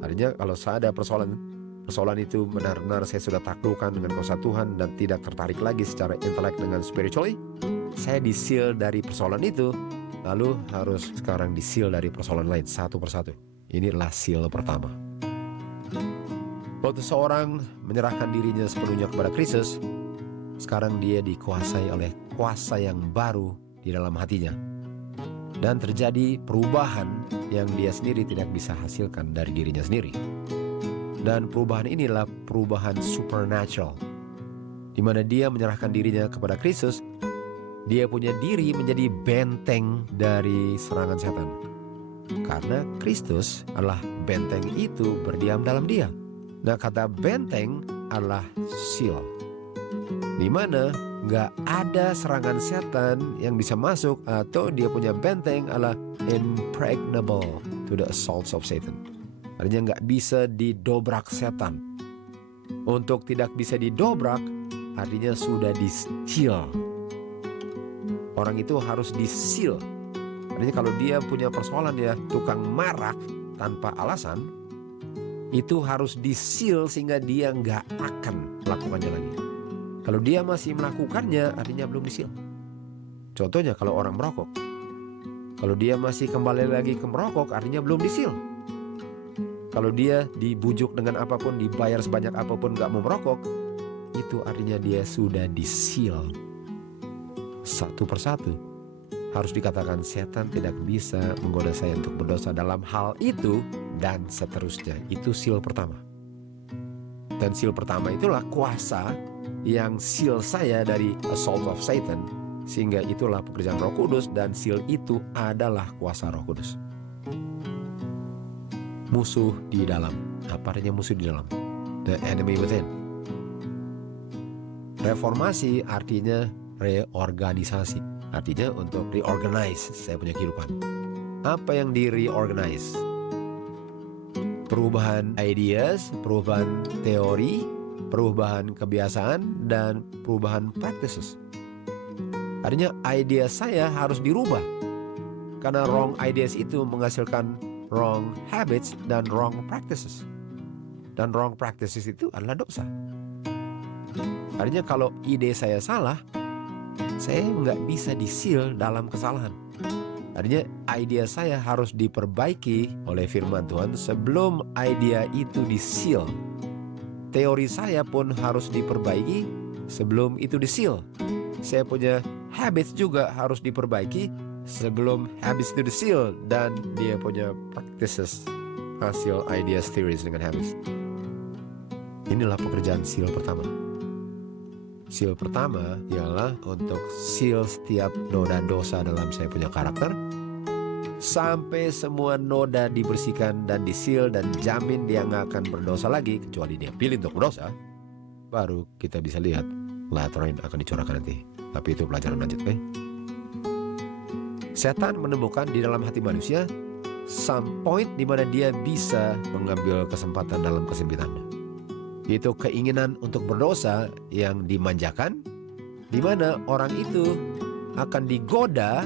Artinya kalau saya ada persoalan itu benar-benar saya sudah taklukkan dengan kuasa Tuhan dan tidak tertarik lagi secara intelek dengan spiritually, saya di-seal dari persoalan itu, lalu harus sekarang di-seal dari persoalan lain satu persatu. Inilah seal pertama. Waktu seorang menyerahkan dirinya sepenuhnya kepada Kristus, sekarang dia dikuasai oleh kuasa yang baru di dalam hatinya. Dan terjadi perubahan yang dia sendiri tidak bisa hasilkan dari dirinya sendiri. Dan perubahan inilah perubahan supernatural, di mana dia menyerahkan dirinya kepada Kristus. Dia punya diri menjadi benteng dari serangan setan. Karena Kristus adalah benteng itu berdiam dalam dia. Nah, kata benteng adalah seal, di mana nggak ada serangan setan yang bisa masuk, atau dia punya benteng adalah impregnable to the assaults of Satan. Artinya nggak bisa didobrak setan. Untuk tidak bisa didobrak, artinya sudah di-seal. Orang itu harus di-seal. Artinya kalau dia punya persoalan, dia tukang marak tanpa alasan, itu harus di-seal sehingga dia nggak akan melakukannya lagi. Kalau dia masih melakukannya, artinya belum di-seal. Contohnya kalau orang merokok, kalau dia masih kembali lagi ke merokok, artinya belum disil. Kalau dia dibujuk dengan apapun, dibayar sebanyak apapun gak mau merokok, itu artinya dia sudah disil. Satu persatu harus dikatakan setan tidak bisa menggoda saya untuk berdosa dalam hal itu, dan seterusnya. Itu seal pertama. Dan seal pertama itulah kuasa yang seal saya dari assault of Satan, sehingga itulah pekerjaan Roh Kudus, dan seal itu adalah kuasa Roh Kudus. Musuh di dalam. Apa artinya musuh di dalam? The enemy within. Reformasi artinya reorganisasi. Artinya untuk reorganize saya punya kehidupan. Apa yang di-reorganize? Perubahan ideas, perubahan teori, perubahan kebiasaan, dan perubahan practices. Artinya idea saya harus dirubah. Karena wrong ideas itu menghasilkan wrong habits dan wrong practices. Dan wrong practices itu adalah dosa. Artinya kalau ide saya salah, saya nggak bisa di-seal dalam kesalahan. Artinya idea saya harus diperbaiki oleh firman Tuhan sebelum idea itu di-seal. Teori saya pun harus diperbaiki sebelum itu di-seal. Saya punya habits juga harus diperbaiki sebelum habits itu di-seal. Dan dia punya practices, hasil ideas, theories dengan habits. Inilah pekerjaan seal pertama. Seal pertama ialah untuk seal setiap noda dosa dalam saya punya karakter, sampai semua noda dibersihkan dan di-seal dan jamin dia nggak akan berdosa lagi kecuali dia pilih untuk berdosa. Baru kita bisa lihat lateran akan dicurahkan nanti. Tapi itu pelajaran lanjut. Setan menemukan di dalam hati manusia some point di mana dia bisa mengambil kesempatan dalam kesempitan. Itu keinginan untuk berdosa yang dimanjakan, di mana orang itu akan digoda,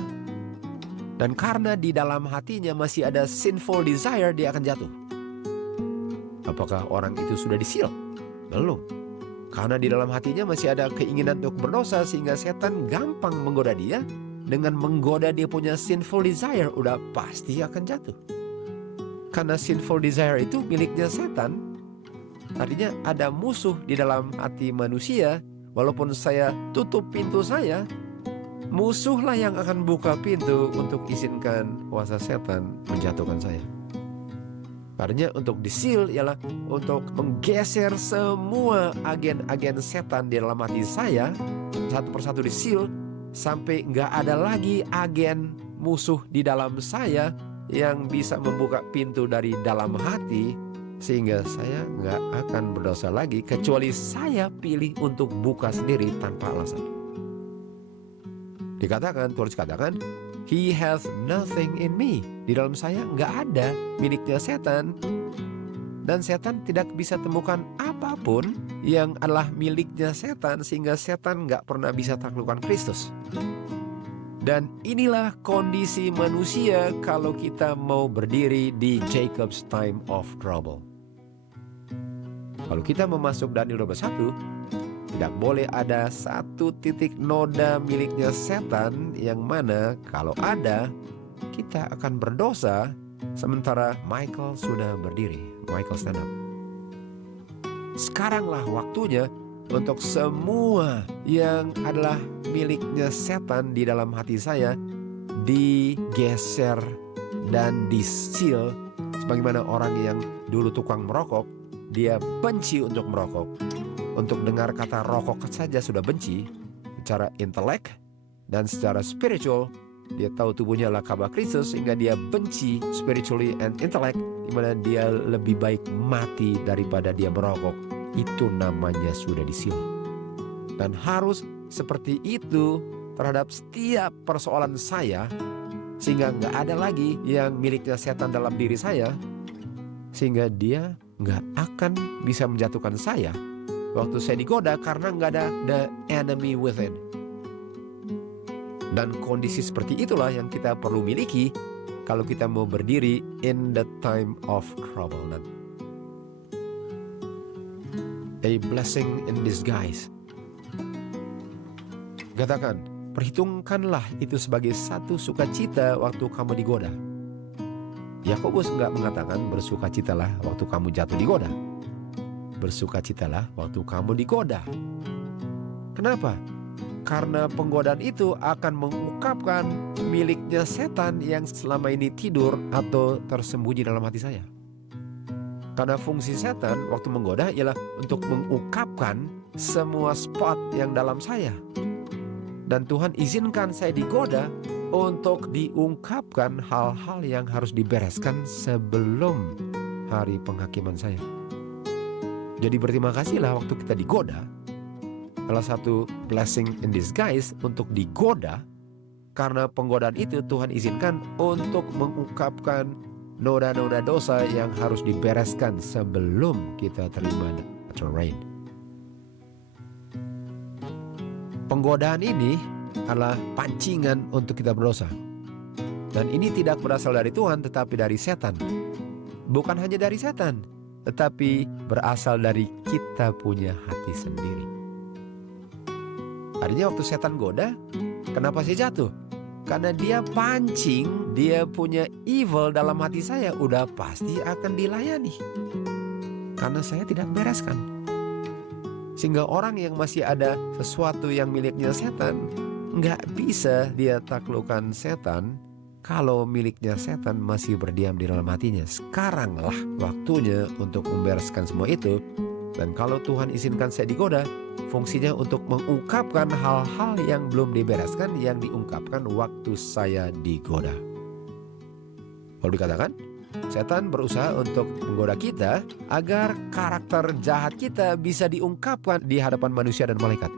dan karena di dalam hatinya masih ada sinful desire, dia akan jatuh. Apakah orang itu sudah di-seal? Belum. Karena di dalam hatinya masih ada keinginan untuk berdosa, sehingga setan gampang menggoda dia. Dengan menggoda dia punya sinful desire, udah pasti akan jatuh. Karena sinful desire itu miliknya setan, artinya ada musuh di dalam hati manusia. Walaupun saya tutup pintu saya, musuhlah yang akan buka pintu untuk izinkan kuasa setan menjatuhkan saya. Artinya untuk di-seal ialah untuk menggeser semua agen-agen setan di dalam hati saya, satu persatu di-seal, sampai nggak ada lagi agen musuh di dalam saya yang bisa membuka pintu dari dalam hati, sehingga saya nggak akan berdosa lagi kecuali saya pilih untuk buka sendiri tanpa alasan. Tulis katakan, he has nothing in me. Di dalam saya nggak ada miliknya setan. Dan setan tidak bisa temukan apapun yang adalah miliknya setan, sehingga setan nggak pernah bisa taklukkan Kristus. Dan inilah kondisi manusia kalau kita mau berdiri di Jacob's time of trouble. Kalau kita memasuk Daniel 21, tidak boleh ada satu titik noda miliknya setan, yang mana kalau ada, kita akan berdosa. Sementara Michael sudah berdiri. Michael stand up. Sekaranglah waktunya untuk semua yang adalah miliknya setan di dalam hati saya digeser dan di-seal. Sebagaimana orang yang dulu tukang merokok, dia benci untuk merokok. Untuk dengar kata rokok saja sudah benci. Secara intelek dan secara spiritual, dia tahu tubuhnya adalah kabah Kristus, sehingga dia benci spiritually and intellect, di mana dia lebih baik mati daripada dia merokok. Itu namanya sudah di-seal. Dan harus seperti itu terhadap setiap persoalan saya, sehingga nggak ada lagi yang miliknya setan dalam diri saya, sehingga dia nggak akan bisa menjatuhkan saya waktu saya digoda, karena nggak ada the enemy within. Dan kondisi seperti itulah yang kita perlu miliki kalau kita mau berdiri in the time of trouble. A blessing in disguise. Katakan, perhitungkanlah itu sebagai satu sukacita waktu kamu digoda. Yakobus nggak mengatakan bersukacitalah waktu kamu jatuh digoda. Bersukacitalah waktu kamu digoda. Kenapa? Karena penggodaan itu akan mengungkapkan miliknya setan yang selama ini tidur atau tersembunyi dalam hati saya. Karena fungsi setan waktu menggoda ialah untuk mengungkapkan semua spot yang dalam saya. Dan Tuhan izinkan saya digoda untuk diungkapkan hal-hal yang harus dibereskan sebelum hari penghakiman saya. Jadi berterima kasihlah waktu kita digoda. Salah satu blessing in disguise untuk digoda, karena penggodaan itu Tuhan izinkan untuk mengungkapkan noda-noda dosa yang harus dibereskan sebelum kita terima natural rain. Penggodaan ini adalah pancingan untuk kita berdosa. Dan ini tidak berasal dari Tuhan tetapi dari setan. Bukan hanya dari setan, tetapi berasal dari kita punya hati sendiri. Artinya waktu setan goda, kenapa saya jatuh? Karena dia pancing, dia punya evil dalam hati saya, udah pasti akan dilayani. Karena saya tidak bereskan. Sehingga orang yang masih ada sesuatu yang miliknya setan, nggak bisa dia taklukkan setan kalau miliknya setan masih berdiam di dalam hatinya. Sekaranglah waktunya untuk membereskan semua itu. Dan kalau Tuhan izinkan saya digoda, fungsinya untuk mengungkapkan hal-hal yang belum dibereskan, yang diungkapkan waktu saya digoda. Lalu dikatakan, setan berusaha untuk menggoda kita agar karakter jahat kita bisa diungkapkan di hadapan manusia dan malaikat.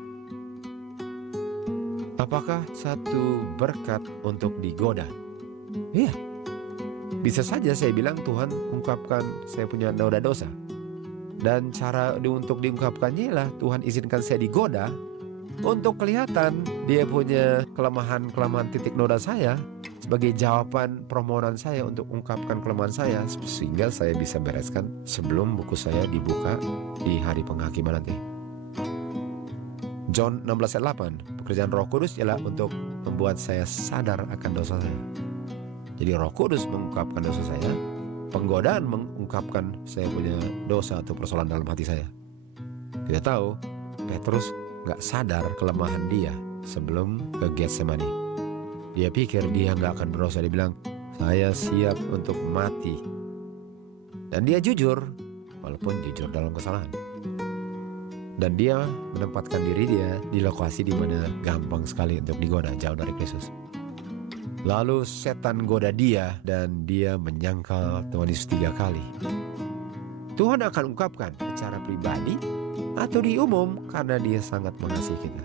Apakah satu berkat untuk digoda? Iya. Bisa saja saya bilang Tuhan ungkapkan saya punya noda dosa. Dan cara untuk diungkapkannya ialah Tuhan izinkan saya digoda untuk kelihatan dia punya kelemahan-kelemahan titik noda saya sebagai jawaban permohonan saya untuk ungkapkan kelemahan saya, sehingga saya bisa bereskan sebelum buku saya dibuka di hari penghakiman nanti. John 16 ayat 8, pekerjaan Roh Kudus ialah untuk membuat saya sadar akan dosa saya. Jadi Roh Kudus mengungkapkan dosa saya, penggodaan mengungkapkan saya punya dosa atau persoalan dalam hati saya. Kita tahu Petrus gak sadar kelemahan dia sebelum ke Getsemani. Dia pikir dia gak akan berdosa. Dia bilang, saya siap untuk mati. Dan dia jujur, walaupun jujur dalam kesalahan. Dan dia menempatkan diri dia di lokasi di mana gampang sekali untuk digoda, jauh dari Kristus. Lalu setan goda dia dan dia menyangkal Tuhan Yesus 3 kali. Tuhan akan ungkapkan secara pribadi atau di umum karena dia sangat mengasihi kita.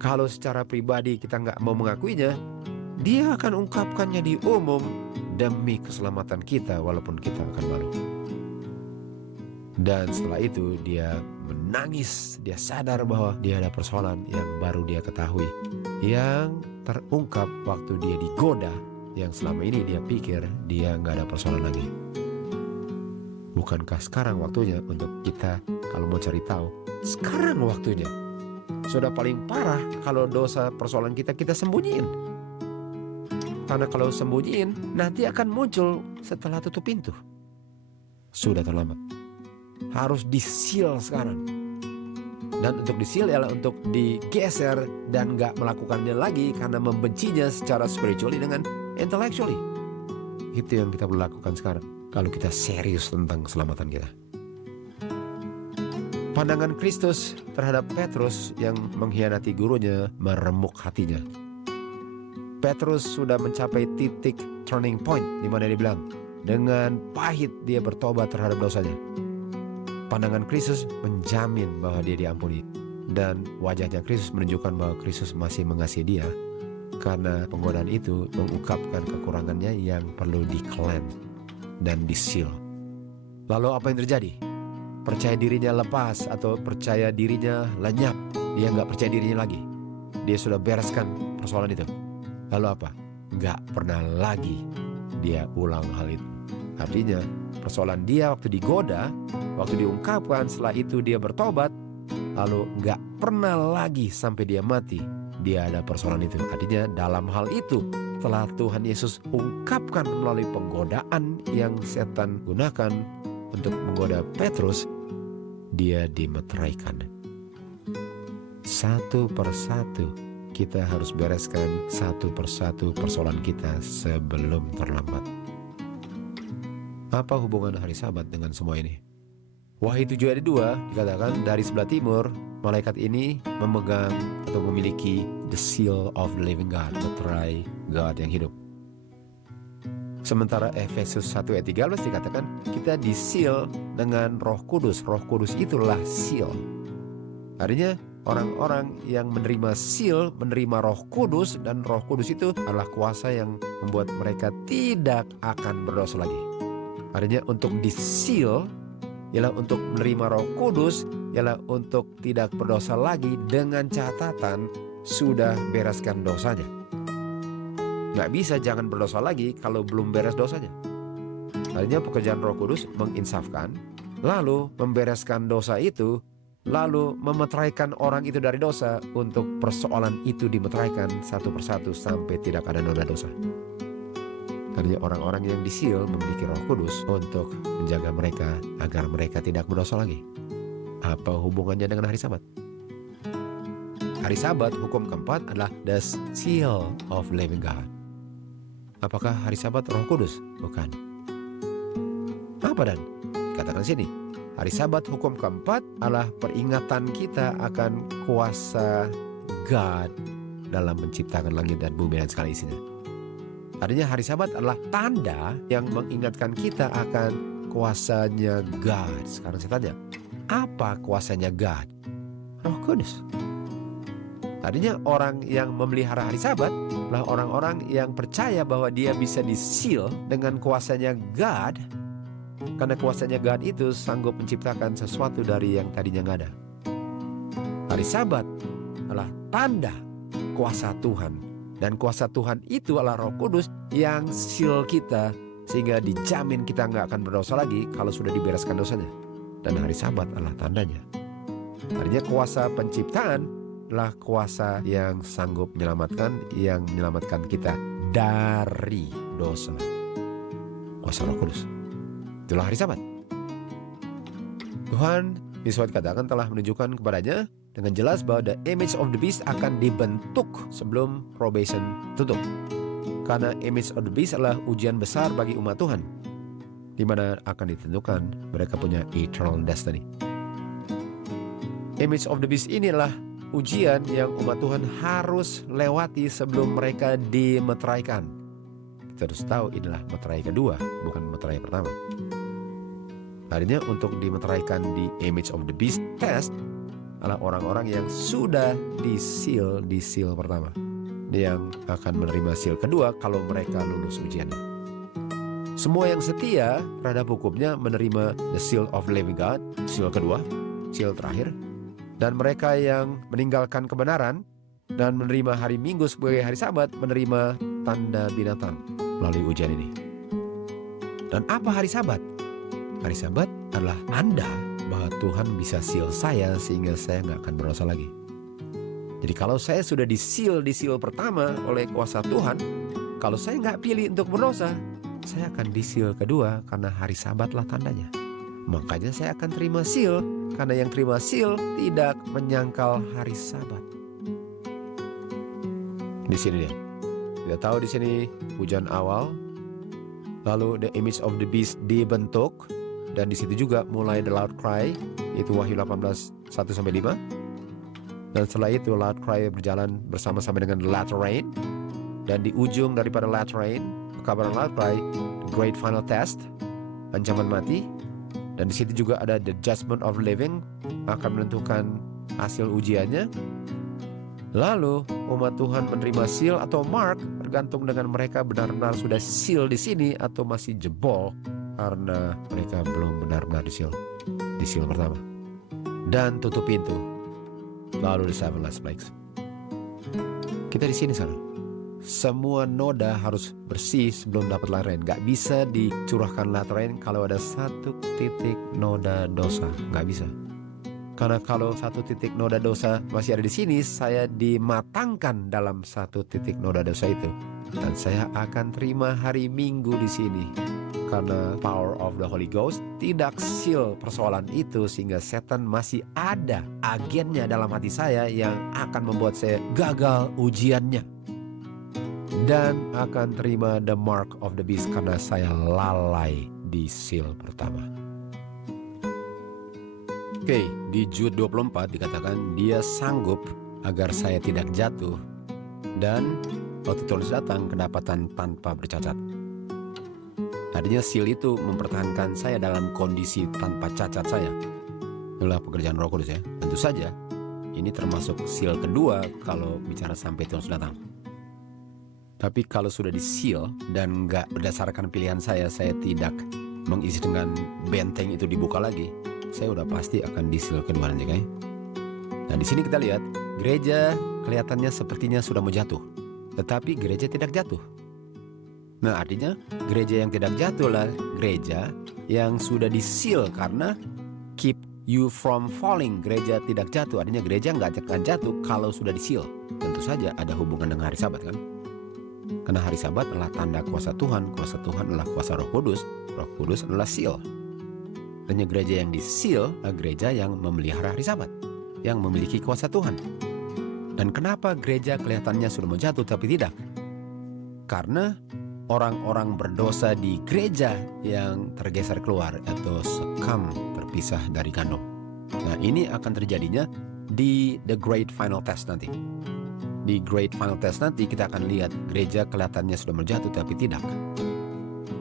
Kalau secara pribadi kita nggak mau mengakuinya, dia akan ungkapkannya di umum demi keselamatan kita walaupun kita akan malu. Dan setelah itu dia menangis, dia sadar bahwa dia ada persoalan yang baru dia ketahui, yang terungkap waktu dia digoda, yang selama ini dia pikir dia nggak ada persoalan lagi. Bukankah sekarang waktunya untuk kita, kalau mau cari tahu, sekarang waktunya. Sudah paling parah kalau dosa persoalan kita sembunyiin. Karena kalau sembunyiin, nanti akan muncul setelah tutup pintu. Sudah terlambat. Harus di-seal sekarang. Dan untuk di-seal ialah untuk digeser dan gak melakukannya lagi karena membencinya secara spiritually dengan intellectually. Itu yang kita perlu lakukan sekarang kalau kita serius tentang keselamatan kita. Pandangan Kristus terhadap Petrus yang mengkhianati gurunya meremuk hatinya. Petrus sudah mencapai titik turning point di mana dia bilang, dengan pahit dia bertobat terhadap dosanya. Pandangan Kristus menjamin bahwa dia diampuni. Dan wajahnya Kristus menunjukkan bahwa Kristus masih mengasihi dia. Karena penggodaan itu mengungkapkan kekurangannya yang perlu di-cleanse dan di-seal. Lalu apa yang terjadi? Percaya dirinya lepas atau percaya dirinya lenyap. Dia gak percaya dirinya lagi. Dia sudah bereskan persoalan itu. Lalu apa? Gak pernah lagi dia ulang hal itu. Artinya persoalan dia waktu digoda, waktu diungkapkan, setelah itu dia bertobat, lalu nggak pernah lagi sampai dia mati, dia ada persoalan itu. Artinya dalam hal itu, setelah Tuhan Yesus ungkapkan melalui penggodaan yang setan gunakan untuk menggoda Petrus, dia dimeteraikan. Satu persatu kita harus bereskan satu persatu persoalan kita sebelum terlambat. Apa hubungan hari Sabat dengan semua ini? Wahyu 7 ayat 2 dikatakan dari sebelah timur malaikat ini memegang atau memiliki the seal of the living God, meterai God yang hidup. Sementara Efesus 1 ayat 13 dikatakan kita di seal dengan Roh Kudus. Roh Kudus itulah seal. Artinya orang-orang yang menerima seal, menerima Roh Kudus, dan Roh Kudus itu adalah kuasa yang membuat mereka tidak akan berdosa lagi. Artinya untuk di seal ialah untuk menerima Roh Kudus, ialah untuk tidak berdosa lagi dengan catatan sudah bereskan dosanya. Nggak bisa jangan berdosa lagi kalau belum beres dosanya. Artinya pekerjaan Roh Kudus menginsafkan, lalu membereskan dosa itu, lalu memeteraikan orang itu dari dosa untuk persoalan itu dimeteraikan satu persatu sampai tidak ada noda dosa. Artinya orang-orang yang disil memiliki Roh Kudus untuk menjaga mereka agar mereka tidak berdosa lagi. Apa hubungannya dengan hari Sabat? Hari Sabat, hukum keempat adalah the seal of living God. Apakah hari Sabat Roh Kudus? Bukan. Apa dan? Dikatakan sini, hari Sabat hukum keempat adalah peringatan kita akan kuasa God dalam menciptakan langit dan bumi dan segala isinya. Artinya hari Sabat adalah tanda yang mengingatkan kita akan kuasanya God. Sekarang saya tanya, apa kuasanya God? Roh Kudus. Artinya orang yang memelihara hari Sabat adalah orang-orang yang percaya bahwa dia bisa di-seal dengan kuasanya God. Karena kuasanya God itu sanggup menciptakan sesuatu dari yang tadinya nggak ada. Hari Sabat adalah tanda kuasa Tuhan. Dan kuasa Tuhan itu adalah Roh Kudus yang seal kita sehingga dijamin kita nggak akan berdosa lagi kalau sudah dibereskan dosanya. Dan hari Sabat adalah tandanya. Artinya kuasa penciptaan adalah kuasa yang sanggup menyelamatkan, yang menyelamatkan kita dari dosa. Kuasa Roh Kudus. Itulah hari Sabat. Tuhan Yesus katakan telah menunjukkan kepadanya dengan jelas bahwa the image of the beast akan dibentuk sebelum probation tutup. Karena image of the beast adalah ujian besar bagi umat Tuhan, di mana akan ditentukan mereka punya eternal destiny. Image of the beast inilah ujian yang umat Tuhan harus lewati sebelum mereka dimeteraikan. Kita harus tahu inilah meterai kedua, bukan meterai pertama. Artinya untuk dimeteraikan di image of the beast test adalah orang-orang yang sudah di seal pertama, yang akan menerima seal kedua kalau mereka lulus ujiannya. Semua yang setia terhadap hukumnya menerima the seal of living God, seal kedua, seal terakhir. Dan mereka yang meninggalkan kebenaran dan menerima hari Minggu sebagai hari Sabat menerima tanda binatang melalui ujian ini. Dan apa hari Sabat? Hari Sabat adalah tanda bahwa Tuhan bisa seal saya sehingga saya nggak akan berdosa lagi. Jadi kalau saya sudah di seal pertama oleh kuasa Tuhan, kalau saya nggak pilih untuk berdosa, saya akan di seal kedua karena hari Sabatlah tandanya. Makanya saya akan terima seal karena yang terima seal tidak menyangkal hari Sabat. Di sini dia. Kita tahu di sini hujan awal, lalu the image of the beast dibentuk. Dan di situ juga mulai the loud cry, itu Wahyu 18, 1-5. Dan setelah itu loud cry berjalan bersama-sama dengan the latter rain. Dan di ujung daripada latter rain, kabar loud cry, the great final test, ancaman mati. Dan di situ juga ada the judgment of living, akan menentukan hasil ujiannya. Lalu umat Tuhan menerima seal atau mark, tergantung dengan mereka benar-benar sudah seal di sini atau masih jebol. Karena mereka belum benar-benar di seal pertama. Dan tutup pintu. Lalu the seven last plagues. Kita di sini sekarang. Semua noda harus bersih sebelum dapat lateran. Gak bisa dicurahkan lateran kalau ada satu titik noda dosa. Gak bisa. Karena kalau satu titik noda dosa masih ada di sini, saya dimatangkan dalam satu titik noda dosa itu. Dan saya akan terima hari Minggu di sini. Karena power of the Holy Ghost tidak seal persoalan itu, sehingga setan masih ada agennya dalam hati saya yang akan membuat saya gagal ujiannya. Dan akan terima the mark of the beast karena saya lalai di seal pertama. Oke, di Jude 24 dikatakan dia sanggup agar saya tidak jatuh dan waktu Tuhan datang kedapatan tanpa bercacat. Artinya seal itu mempertahankan saya dalam kondisi tanpa cacat saya. Itulah pekerjaan Roh Kudus ya. Tentu saja ini termasuk seal kedua kalau bicara sampai Tuhan datang. Tapi kalau sudah di seal dan nggak berdasarkan pilihan saya tidak mengisi dengan benteng itu dibuka lagi, saya udah pasti akan di seal kedua nanti, guys. Nah, di sini kita lihat gereja kelihatannya sepertinya sudah mau jatuh, tetapi gereja tidak jatuh. Nah, artinya gereja yang tidak jatuh lah gereja yang sudah di seal karena keep you from falling. Gereja tidak jatuh, artinya gereja nggak akan jatuh kalau sudah di seal. Tentu saja ada hubungan dengan hari Sabat kan. Karena hari Sabat adalah tanda kuasa Tuhan adalah kuasa Roh Kudus adalah seal. Hanya gereja yang di seal adalah gereja yang memelihara hari Sabat, yang memiliki kuasa Tuhan. Dan kenapa gereja kelihatannya sudah mau jatuh tapi tidak? Karena orang-orang berdosa di gereja yang tergeser keluar atau sekam terpisah dari kandung. Nah, ini akan terjadinya di the great final test nanti. Di great final test nanti kita akan lihat gereja kelihatannya sudah mau jatuh tapi tidak.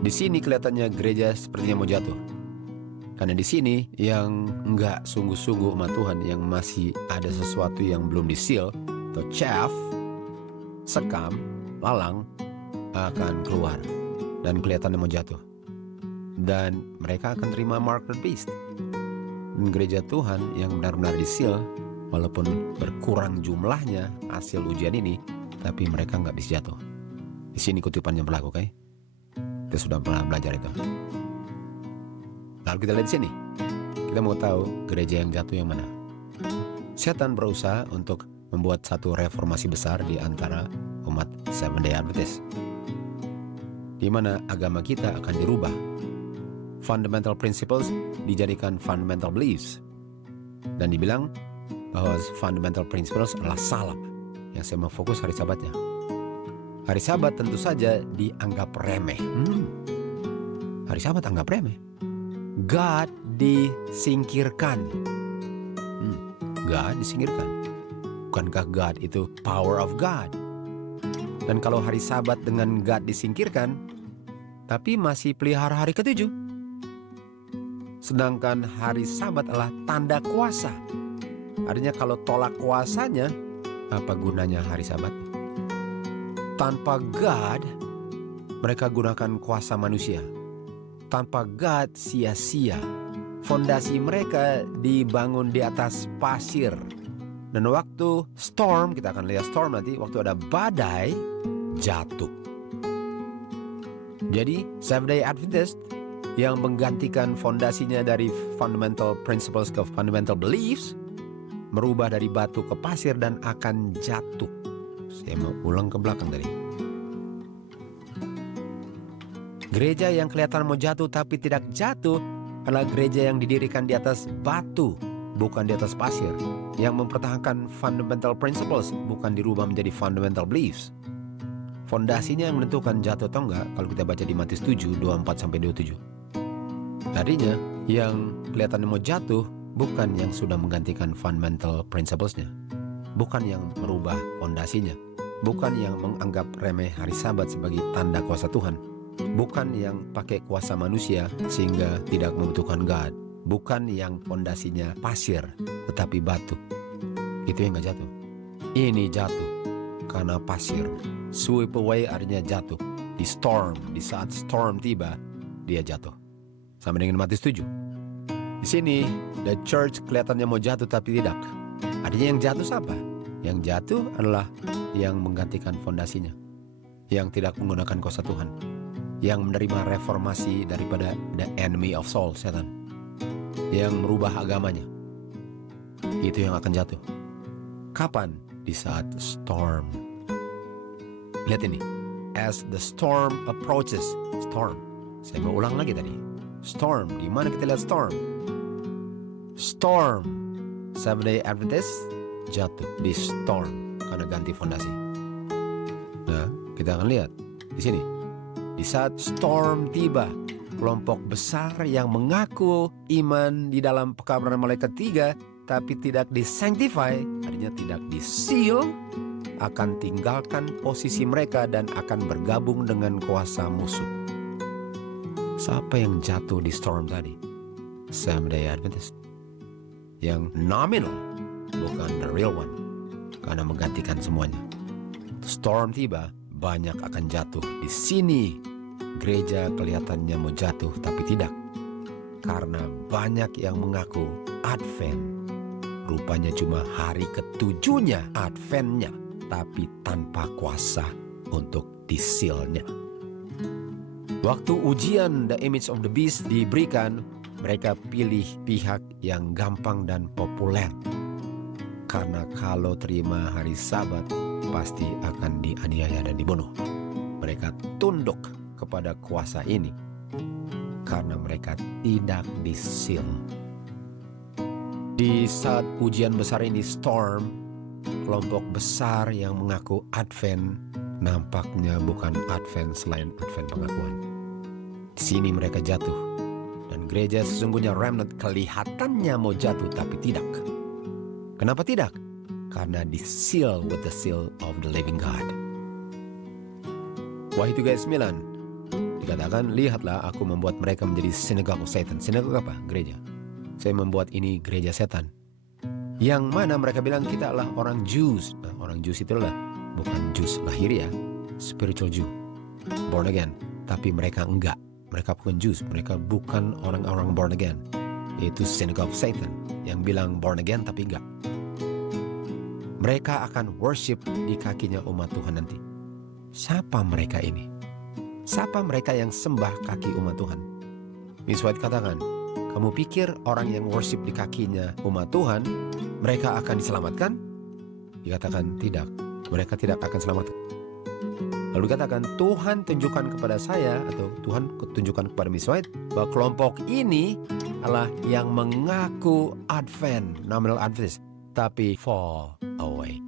Di sini kelihatannya gereja sepertinya mau jatuh. Karena di sini yang enggak sungguh-sungguh umat Tuhan, yang masih ada sesuatu yang belum di-seal atau chaff, sekam, lalang akan keluar dan kelihatannya mau jatuh. Dan mereka akan terima mark the beast. Dan gereja Tuhan yang benar-benar di-seal, walaupun berkurang jumlahnya hasil ujian ini, tapi mereka nggak bisa jatuh. Di sini kutipannya berlaku, oke? Kita sudah pernah belajar itu. Lalu kita lihat di sini. Kita mau tahu gereja yang jatuh yang mana. Setan berusaha untuk membuat satu reformasi besar di antara umat Seventh Day Adventist, di mana agama kita akan dirubah. Fundamental principles dijadikan fundamental beliefs. Dan dibilang bahwa fundamental principles adalah salah. Yang saya mau fokus hari Sabatnya. Hari Sabat tentu saja dianggap remeh. Hari Sabat anggap remeh. God disingkirkan. God disingkirkan. Bukankah God itu power of God? Dan kalau hari Sabat dengan God disingkirkan, tapi masih pelihara hari ke-7. Sedangkan hari Sabat adalah tanda kuasa. Artinya kalau tolak kuasanya, apa gunanya hari Sabat? Tanpa God, mereka gunakan kuasa manusia. Tanpa God, sia-sia. Fondasi mereka dibangun di atas pasir. Dan waktu storm, kita akan lihat storm nanti, waktu ada badai, jatuh. Jadi, Seventh-day Adventist yang menggantikan fondasinya dari fundamental principles ke fundamental beliefs, merubah dari batu ke pasir dan akan jatuh. Saya mau ulang ke belakang tadi. Gereja yang kelihatan mau jatuh tapi tidak jatuh adalah gereja yang didirikan di atas batu, bukan di atas pasir. Yang mempertahankan fundamental principles, bukan dirubah menjadi fundamental beliefs. Fondasinya yang menentukan jatuh atau enggak kalau kita baca di Matius 7, 24-27. Artinya, yang kelihatan mau jatuh bukan yang sudah menggantikan fundamental principles-nya. Bukan yang merubah fondasinya. Bukan yang menganggap remeh hari Sabat sebagai tanda kuasa Tuhan. Bukan yang pakai kuasa manusia sehingga tidak membutuhkan God. Bukan yang fondasinya pasir tetapi batu. Itu yang gak jatuh. Ini jatuh karena pasir. Sweep away artinya jatuh. Di storm, di saat storm tiba, dia jatuh. Sama dengan Matius 7. Di sini, the church kelihatannya mau jatuh tapi tidak. Artinya yang jatuh siapa? Yang jatuh adalah yang menggantikan fondasinya. Yang tidak menggunakan kuasa Tuhan. Yang menerima reformasi daripada the enemy of soul, setan. Yang merubah agamanya. itu yang akan jatuh. Kapan? Di saat storm. Lihat ini. As the storm approaches. Storm. Saya mau ulang lagi tadi. Storm. Di mana kita lihat storm? Storm. Seventh-day Adventist jatuh di storm karena ganti fondasi. Nah, kita akan lihat di sini. Di saat storm tiba, kelompok besar yang mengaku iman di dalam pekabaran malaikat 3 tapi tidak disanctify, artinya tidak di-seal, akan tinggalkan posisi mereka dan akan bergabung dengan kuasa musuh. Siapa yang jatuh di storm tadi? Seventh-day Adventist. Yang nominal, bukan the real one, karena menggantikan semuanya. Storm tiba, banyak akan jatuh. Di sini gereja kelihatannya mau jatuh, tapi tidak. Karena banyak yang mengaku Advent. Rupanya cuma hari ketujuhnya Adventnya, tapi tanpa kuasa untuk disilnya. Waktu ujian The Image of the Beast diberikan, mereka pilih pihak yang gampang dan populer. Karena kalau terima hari Sabat, pasti akan dianiaya dan dibunuh. Mereka tunduk kepada kuasa ini karena mereka tidak disil. Di saat ujian besar ini, storm, kelompok besar yang mengaku Advent nampaknya bukan Advent selain Advent pengakuan. Di sini mereka jatuh. Dan gereja sesungguhnya remnant kelihatannya mau jatuh tapi tidak. Kenapa tidak? Karena di-seal with the seal of the living God. Wahyu 3:9 dikatakan, lihatlah aku membuat mereka menjadi synagogue of Satan. Synagogue apa? Gereja. Saya membuat ini gereja setan. Yang mana mereka bilang kita adalah orang Jews. Nah, orang Jews itu adalah bukan Jews lahiriah, spiritual Jew, born again. Tapi mereka enggak. Mereka bukan Jews, mereka bukan orang-orang born again. Yaitu synagogue of Satan yang bilang born again tapi enggak. Mereka akan worship di kakinya umat Tuhan nanti. Siapa mereka ini? Siapa mereka yang sembah kaki umat Tuhan? Miss White katakan, kamu pikir orang yang worship di kakinya umat Tuhan, mereka akan diselamatkan? Dikatakan tidak, mereka tidak akan selamatkan. Lalu dikatakan, Tuhan tunjukkan kepada saya, atau Tuhan tunjukkan kepada Miss White, bahwa kelompok ini adalah yang mengaku Advent, nominal Adventist, tapi fall away.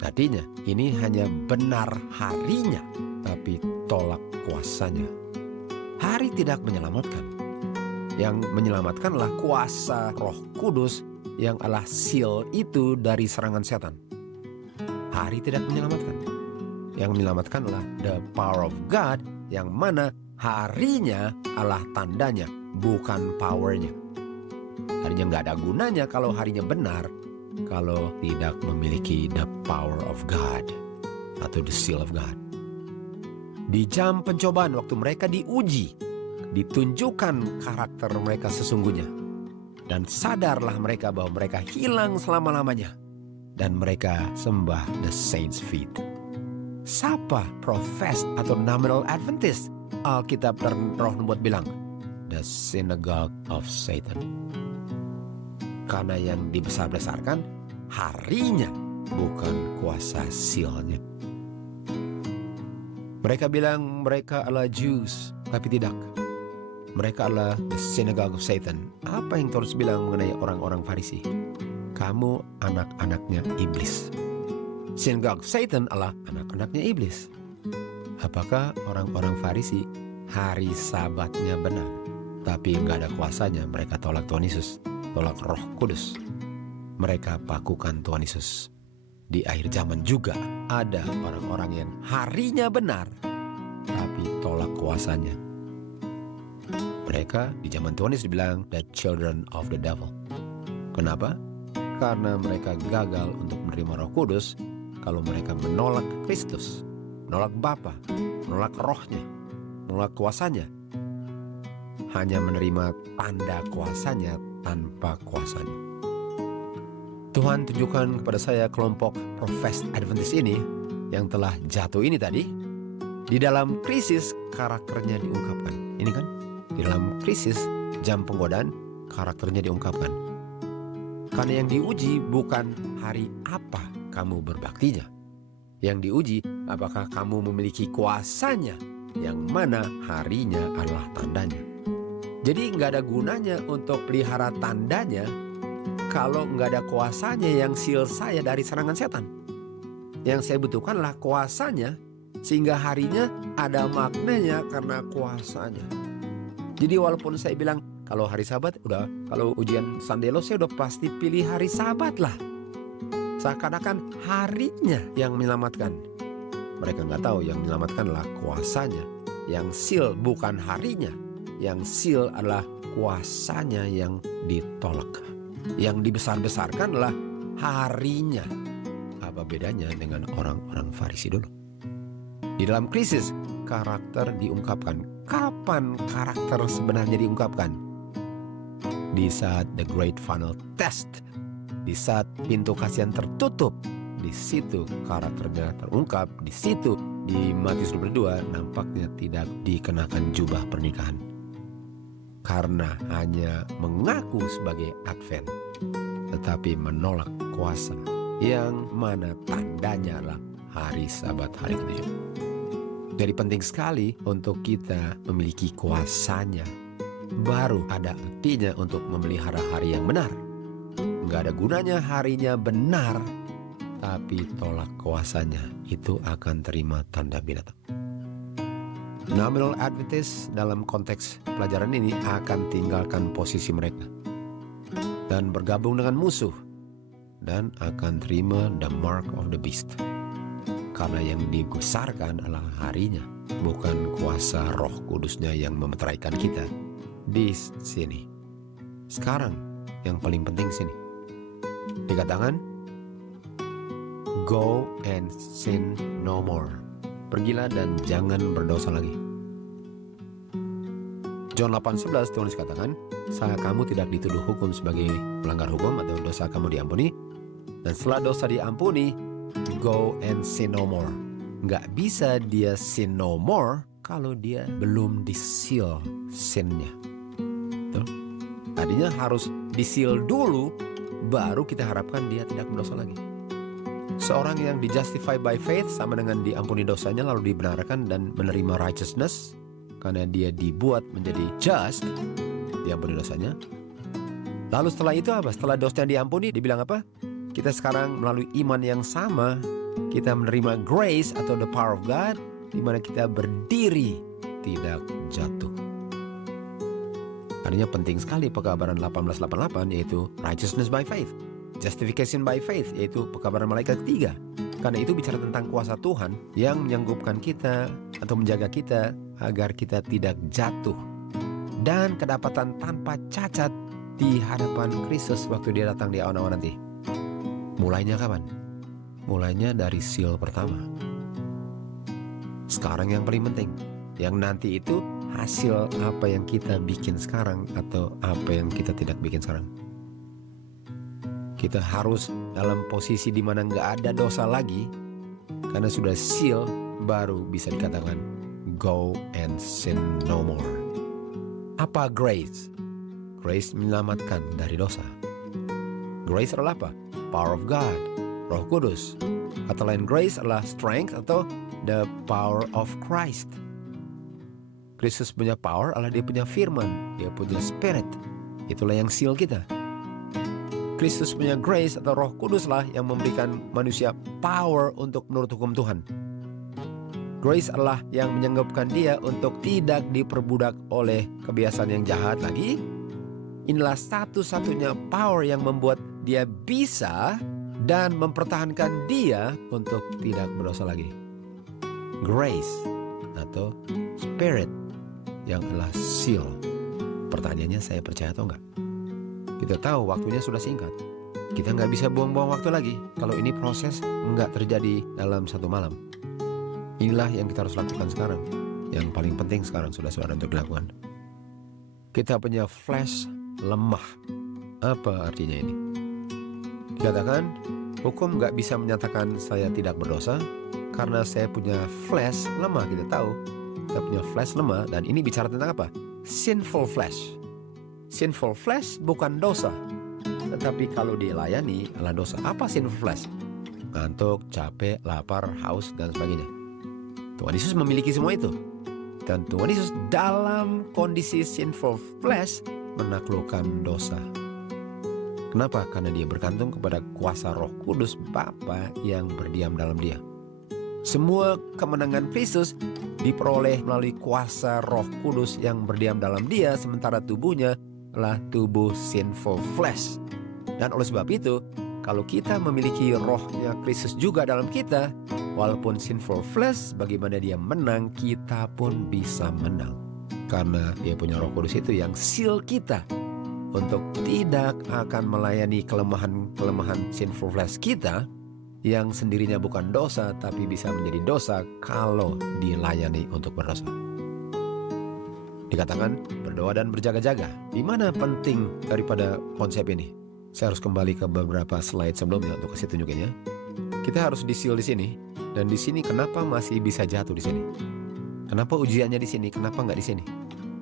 Artinya, ini hanya benar harinya, tapi tolak kuasanya. Hari tidak menyelamatkan. Yang menyelamatkanlah kuasa Roh Kudus yang adalah seal itu dari serangan setan. Hari tidak menyelamatkan. Yang menyelamatkan adalah the power of God, yang mana harinya adalah tandanya, bukan powernya. Harinya nggak ada gunanya kalau harinya benar, kalau tidak memiliki the power of God atau the seal of God. Di jam pencobaan, waktu mereka diuji, ditunjukkan karakter mereka sesungguhnya. Dan sadarlah mereka bahwa mereka hilang selama-lamanya. Dan mereka sembah the saints' feet. Siapa professed atau nominal Adventist? Alkitab dan Roh Nubuat bilang, the synagogue of Satan. Karena yang dibesar-besarkan harinya, bukan kuasa sealnya. Mereka bilang mereka adalah Jews, tapi tidak. Mereka adalah the synagogue of Satan. Apa yang terus bilang mengenai orang-orang Farisi? Kamu anak-anaknya iblis. Synagogue of Satan adalah anak-anaknya iblis. Apakah orang-orang Farisi hari Sabatnya benar, tapi nggak ada kuasanya? Mereka tolak Tuhan Yesus, tolak Roh Kudus. Mereka pakukan Tuhan Yesus. Di akhir zaman juga ada orang-orang yang harinya benar, tapi tolak kuasanya. Mereka di zaman Tuhan Yesus dibilang the children of the devil. Kenapa? Karena mereka gagal untuk menerima Roh Kudus. Kalau mereka menolak Kristus, menolak Bapa, menolak Rohnya, menolak kuasanya, hanya menerima tanda kuasanya tanpa kuasanya. Tuhan tunjukkan kepada saya kelompok professed Adventist ini yang telah jatuh ini tadi. Di dalam krisis karakternya diungkapkan. Ini kan, di dalam krisis jam penggodaan karakternya diungkapkan. Karena yang diuji bukan hari apa kamu berbaktinya. Yang diuji apakah kamu memiliki kuasanya, yang mana harinya adalah tandanya. Jadi nggak ada gunanya untuk pelihara tandanya kalau nggak ada kuasanya yang seal saya dari serangan setan. Yang saya butuhkanlah kuasanya, sehingga harinya ada maknanya karena kuasanya. Jadi walaupun saya bilang kalau hari Sabat kalau ujian Sandelo saya udah pasti pilih hari Sabat lah. Seakan-akan harinya yang menyelamatkan. Mereka nggak tahu yang menyelamatkanlah kuasanya. Yang seal bukan harinya. Yang seal adalah kuasanya yang ditolak. Yang dibesar-besarkan adalah harinya. Apa bedanya dengan orang-orang Farisi dulu? Di dalam krisis, karakter diungkapkan. Kapan karakter sebenarnya diungkapkan? Di saat the great final test. Di saat pintu kasihan tertutup, di situ karakternya terungkap. Di situ di Matius 22 nampaknya tidak dikenakan jubah pernikahan. Karena hanya mengaku sebagai Advent, tetapi menolak kuasa yang mana tandanya adalah hari Sabat, hari ketujuh. Jadi penting sekali untuk kita memiliki kuasanya. Baru ada artinya untuk memelihara hari yang benar. Gak ada gunanya harinya benar, tapi tolak kuasanya, itu akan terima tanda binatang. Nominal Adventist dalam konteks pelajaran ini akan tinggalkan posisi mereka dan bergabung dengan musuh dan akan terima the mark of the beast. Karena yang dibesarkan adalah harinya, bukan kuasa Roh Kudusnya yang memeteraikan kita di sini. Sekarang yang paling penting sini. Dikatakan, go and sin no more. Pergilah dan jangan berdosa lagi. John 8:11 Tuhan katakan, saat kamu tidak dituduh hukum sebagai pelanggar hukum atau dosa kamu diampuni, dan setelah dosa diampuni, go and sin no more. Nggak bisa dia sin no more kalau dia belum di-seal sinnya. Tuh. Tadinya harus di-seal dulu, baru kita harapkan dia tidak berdosa lagi. Seorang yang di-justify by faith sama dengan diampuni dosanya lalu dibenarkan dan menerima righteousness karena dia dibuat menjadi just, diampuni dosanya. Lalu setelah itu apa? Setelah dosanya diampuni, dibilang apa? Kita sekarang melalui iman yang sama, kita menerima grace atau the power of God, di mana kita berdiri, tidak jatuh. Artinya penting sekali pekabaran 18:88 yaitu righteousness by faith, justification by faith yaitu pekabaran malaikat ketiga. Karena itu bicara tentang kuasa Tuhan yang menyanggupkan kita atau menjaga kita agar kita tidak jatuh dan kedapatan tanpa cacat di hadapan Kristus waktu dia datang di awan-awan nanti. Mulainya kapan? Mulainya dari seal pertama. Sekarang yang paling penting, yang nanti itu hasil apa yang kita bikin sekarang atau apa yang kita tidak bikin sekarang. Kita harus dalam posisi di mana nggak ada dosa lagi, karena sudah seal, baru bisa dikatakan go and sin no more. Apa grace? Grace menyelamatkan dari dosa. Grace adalah apa? Power of God, Roh Kudus. Kata lain grace adalah strength atau the power of Christ. Kristus punya power adalah dia punya firman, dia punya spirit. Itulah yang seal kita. Kristus punya grace atau Roh Kudus lah yang memberikan manusia power untuk menurut hukum Tuhan. Grace adalah yang menyanggupkan dia untuk tidak diperbudak oleh kebiasaan yang jahat lagi. Inilah satu-satunya power yang membuat dia bisa dan mempertahankan dia untuk tidak berdosa lagi. Grace atau spirit yang adalah seal. Pertanyaannya, saya percaya atau enggak? Kita tahu waktunya sudah singkat. Kita nggak bisa buang-buang waktu lagi. Kalau ini proses nggak terjadi dalam satu malam. Inilah yang kita harus lakukan sekarang. Yang paling penting sekarang saudara-saudara untuk dilakukan. Kita punya flesh lemah. Apa artinya ini? Dikatakan hukum nggak bisa menyatakan saya tidak berdosa karena saya punya flesh lemah. Kita tahu kita punya flesh lemah, dan ini bicara tentang apa? Sinful flesh. Sinful flesh bukan dosa, tetapi kalau dilayani adalah dosa. Apa sinful flesh? Ngantuk, capek, lapar, haus, dan sebagainya. Tuhan Yesus memiliki semua itu. Dan Tuhan Yesus dalam kondisi sinful flesh menaklukkan dosa. Kenapa? Karena dia bergantung kepada kuasa Roh Kudus Bapa yang berdiam dalam dia. Semua kemenangan Kristus diperoleh melalui kuasa Roh Kudus yang berdiam dalam dia, sementara tubuhnya adalah tubuh sinful flesh. Dan oleh sebab itu, kalau kita memiliki rohnya Kristus juga dalam kita, walaupun sinful flesh, bagaimana dia menang, kita pun bisa menang. Karena dia punya Roh Kudus itu yang seal kita untuk tidak akan melayani kelemahan sinful flesh kita, yang sendirinya bukan dosa tapi bisa menjadi dosa kalau dilayani untuk berdosa. Dikatakan berdoa dan berjaga-jaga. Di mana penting daripada konsep ini? Saya harus kembali ke beberapa slide sebelumnya untuk kasih tunjukinnya. Kita harus di-seal di sini, dan di sini kenapa masih bisa jatuh di sini? Kenapa ujiannya di sini? Kenapa nggak di sini?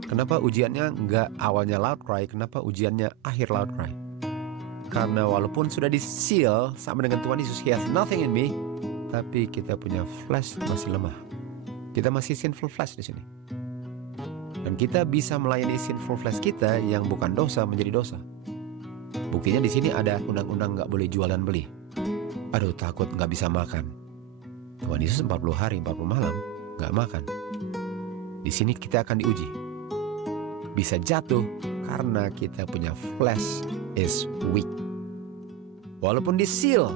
Kenapa ujiannya nggak awalnya loud cry? Kenapa ujiannya akhir loud cry? Karena walaupun sudah di-seal sama dengan Tuhan Yesus, He has nothing in me, tapi kita punya flesh masih lemah. Kita masih sinful flesh di sini. Dan kita bisa melayani sinful flesh kita yang bukan dosa menjadi dosa. Buktinya di sini ada undang-undang nggak boleh jual dan beli. Aduh, takut nggak bisa makan. Tuhan Yesus 40 hari 40 malam nggak makan. Di sini kita akan diuji. Bisa jatuh karena kita punya flesh is weak. Walaupun di-seal,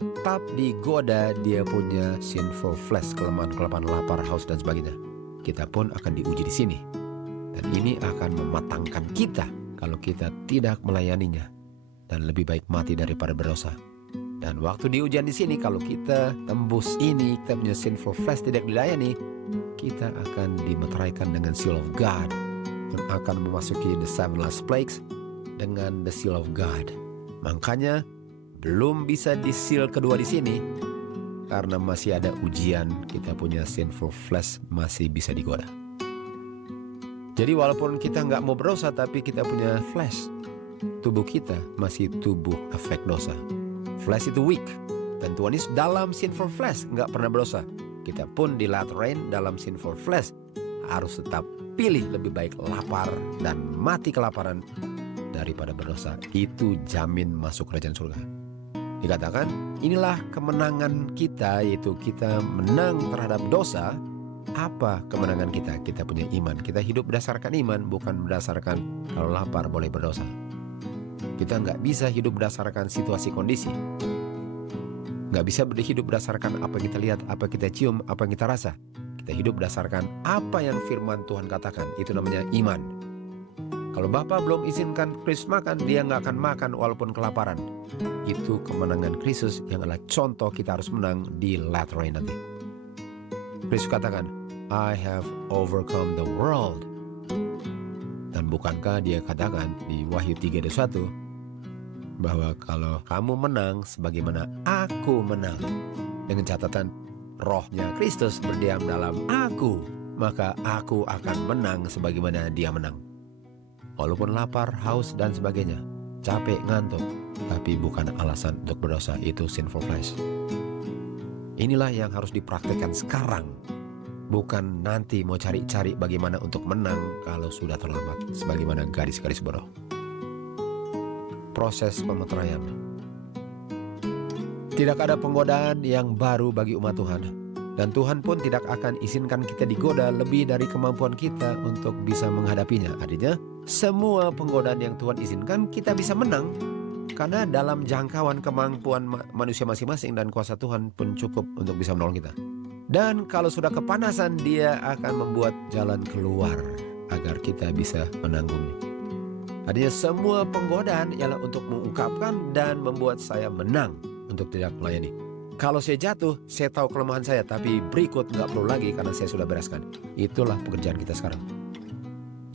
tetap digoda dia punya sinful flesh, kelemahan, lapar, haus, dan sebagainya. Kita pun akan diuji di sini. Dan ini akan mematangkan kita kalau kita tidak melayaninya. Dan lebih baik mati daripada berdosa. Dan waktu di ujian di sini, kalau kita tembus ini, kita punya sinful flesh tidak dilayani, kita akan dimeteraikan dengan seal of God. Dan akan memasuki the seven last plagues dengan the seal of God. Makanya belum bisa di seal kedua di sini karena masih ada ujian. Kita punya sinful flesh masih bisa digoda. Jadi walaupun kita nggak mau berdosa, tapi kita punya flesh, tubuh kita masih tubuh efek dosa. Flesh itu weak, dan Tuhan Yesus dalam sinful flesh nggak pernah berdosa. Kita pun di latter rain dalam sinful flesh harus tetap pilih lebih baik lapar dan mati kelaparan daripada berdosa. Itu jamin masuk kerajaan surga. Dikatakan inilah kemenangan kita, yaitu kita menang terhadap dosa. Apa kemenangan kita? Kita punya iman. Kita hidup berdasarkan iman, bukan berdasarkan kalau lapar boleh berdosa. Kita nggak bisa hidup berdasarkan situasi kondisi. Nggak bisa hidup berdasarkan apa yang kita lihat, apa yang kita cium, apa yang kita rasa. Kita hidup berdasarkan apa yang firman Tuhan katakan. Itu namanya iman. Kalau Bapa belum izinkan Kristus makan, dia nggak akan makan walaupun kelaparan. Itu kemenangan Kristus yang adalah contoh kita harus menang di latter rain nanti. Kristus katakan, I have overcome the world. Dan bukankah dia katakan di Wahyu 3:1 bahwa kalau kamu menang sebagaimana aku menang, dengan catatan rohnya Kristus berdiam dalam aku, maka aku akan menang sebagaimana dia menang. Walaupun lapar, haus, dan sebagainya, capek, ngantuk, tapi bukan alasan untuk berdosa. Itu sinful flesh. Inilah yang harus dipraktikkan sekarang, bukan nanti mau cari-cari bagaimana untuk menang kalau sudah terlambat, sebagaimana garis-garis bodoh. Proses pemeteraian. Tidak ada penggodaan yang baru bagi umat Tuhan, dan Tuhan pun tidak akan izinkan kita digoda lebih dari kemampuan kita untuk bisa menghadapinya. Artinya, semua penggodaan yang Tuhan izinkan kita bisa menang, karena dalam jangkauan kemampuan manusia masing-masing, dan kuasa Tuhan pun cukup untuk bisa menolong kita. Dan kalau sudah kepanasan, dia akan membuat jalan keluar agar kita bisa menanggungnya. Artinya semua penggodaan ialah untuk mengungkapkan dan membuat saya menang untuk tidak melayani. Kalau saya jatuh, saya tahu kelemahan saya, tapi berikut nggak perlu lagi karena saya sudah bereskan. Itulah pekerjaan kita sekarang.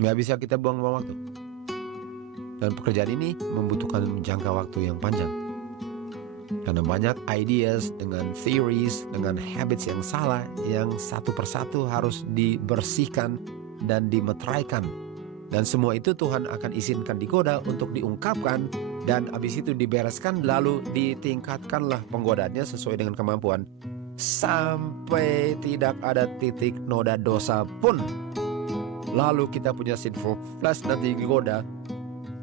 Nggak bisa kita buang-buang waktu. Dan pekerjaan ini membutuhkan jangka waktu yang panjang. Karena banyak ideas dengan theories, dengan habits yang salah, yang satu persatu harus dibersihkan dan dimeteraikan. Dan semua itu Tuhan akan izinkan digoda untuk diungkapkan dan habis itu dibereskan, lalu ditingkatkanlah penggodaannya sesuai dengan kemampuan sampai tidak ada titik noda dosa pun. Lalu kita punya sinful flesh nanti digoda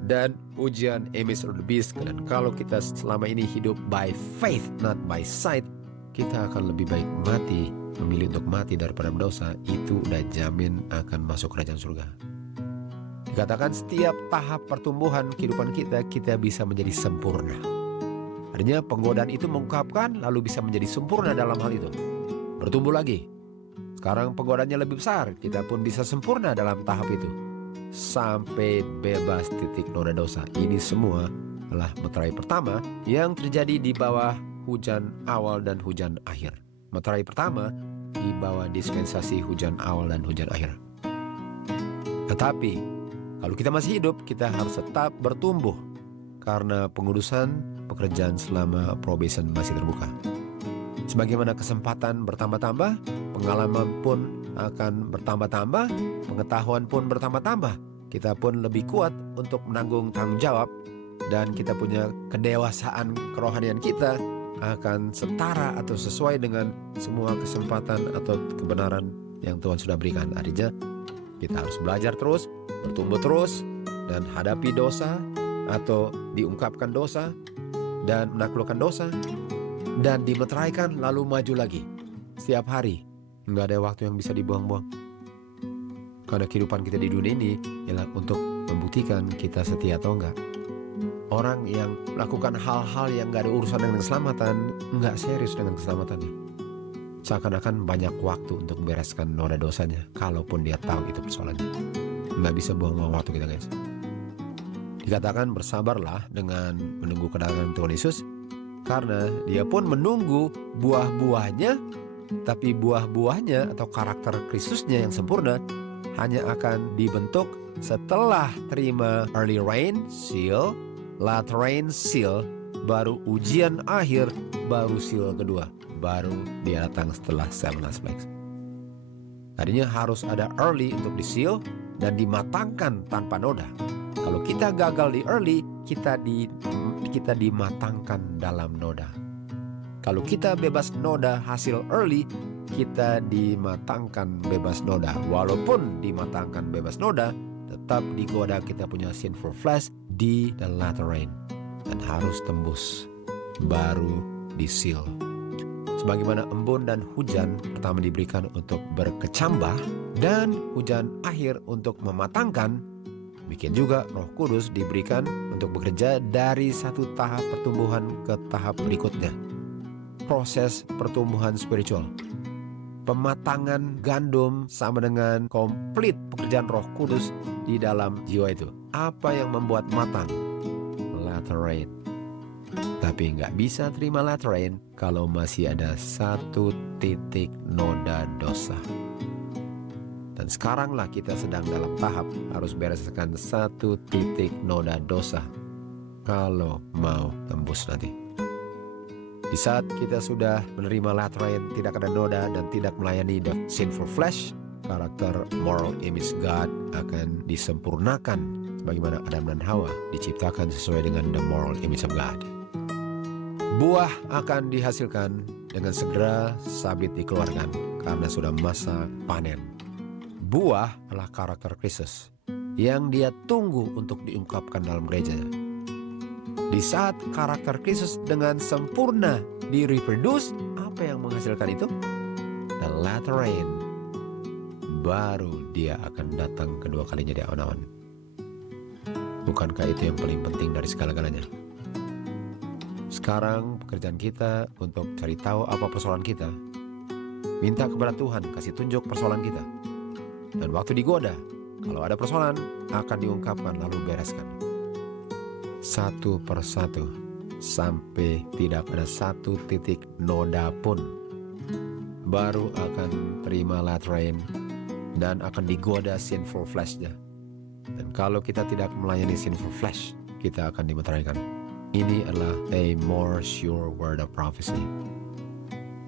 dan ujian image of the beast. Dan kalau kita selama ini hidup by faith not by sight, kita akan lebih baik mati, memilih untuk mati daripada berdosa. Itu udah jamin akan masuk kerajaan surga. Dikatakan setiap tahap pertumbuhan kehidupan kita bisa menjadi sempurna. Artinya penggodaan itu mengungkapkan lalu bisa menjadi sempurna dalam hal itu, bertumbuh lagi. Sekarang penggodaannya lebih besar, kita pun bisa sempurna dalam tahap itu sampai bebas titik noda dosa. Ini semua adalah meterai pertama yang terjadi di bawah hujan awal dan hujan akhir. Meterai pertama di bawah dispensasi hujan awal dan hujan akhir. Tetapi kalau kita masih hidup, kita harus tetap bertumbuh karena pengudusan pekerjaan selama probation masih terbuka. Sebagaimana kesempatan bertambah-tambah, pengalaman pun akan bertambah-tambah, pengetahuan pun bertambah-tambah. Kita pun lebih kuat untuk menanggung tanggung jawab, dan kita punya kedewasaan kerohanian kita akan setara atau sesuai dengan semua kesempatan atau kebenaran yang Tuhan sudah berikan. Artinya kita harus belajar terus, bertumbuh terus, dan hadapi dosa atau diungkapkan dosa dan menaklukkan dosa, dan dimeteraikan lalu maju lagi setiap hari. Nggak ada waktu yang bisa dibuang-buang. Karena kehidupan kita di dunia ini ialah untuk membuktikan kita setia atau enggak. Orang yang melakukan hal-hal yang nggak ada urusan dengan keselamatan, nggak serius dengan keselamatannya. Seakan-akan banyak waktu untuk membereskan noda dosanya, kalaupun dia tahu itu persoalannya. Nggak bisa buang-buang waktu kita, guys. Dikatakan bersabarlah dengan menunggu kedatangan Tuhan Yesus, karena dia pun menunggu buah-buahnya, tapi buah-buahnya atau karakter Kristusnya yang sempurna hanya akan dibentuk setelah terima early rain, seal, late rain, seal, baru ujian akhir, baru seal kedua, baru dia datang setelah 7 last plagues. Tadinya harus ada early untuk di seal dan dimatangkan tanpa noda. Kalau kita gagal di early, kita dimatangkan dalam noda. Kalau kita bebas noda hasil early, kita dimatangkan bebas noda. Walaupun dimatangkan bebas noda, tetap digoda kita punya sinful flesh di the latter rain, dan harus tembus baru di seal. Sebagaimana embun dan hujan pertama diberikan untuk berkecambah dan hujan akhir untuk mematangkan, demikian juga Roh Kudus diberikan untuk bekerja dari satu tahap pertumbuhan ke tahap berikutnya. Proses pertumbuhan spiritual. Pematangan gandum sama dengan komplit pekerjaan Roh Kudus di dalam jiwa itu. Apa yang membuat matang? Latter rain. Tapi nggak bisa terima latter rain kalau masih ada satu titik noda dosa. Dan sekaranglah kita sedang dalam tahap harus bereskan satu titik noda dosa kalau mau tembus nanti. Di saat kita sudah menerima latter rain, tidak ada noda dan tidak melayani the sinful flesh, karakter moral image God akan disempurnakan sebagaimana Adam dan Hawa diciptakan sesuai dengan the moral image of God. Buah akan dihasilkan dengan segera, sabit dikeluarkan karena sudah masa panen. Buah adalah karakter Kristus yang dia tunggu untuk diungkapkan dalam gerejanya. Di saat karakter Kristus dengan sempurna direproduce, apa yang menghasilkan itu? The latter rain. Baru dia akan datang kedua kalinya di awan-awan. Bukankah itu yang paling penting dari segala-galanya? Sekarang pekerjaan kita untuk cari tahu apa persoalan kita. Minta kepada Tuhan kasih tunjuk persoalan kita. Dan waktu digoda, kalau ada persoalan akan diungkapkan lalu bereskan. Satu persatu sampai tidak ada satu titik noda pun, baru akan terima latter rain dan akan digoda sinful flesh-nya. Dan kalau kita tidak melayani sinful flesh, kita akan dimeteraikan. Ini adalah a more sure word of prophecy.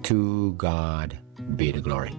To God be the glory.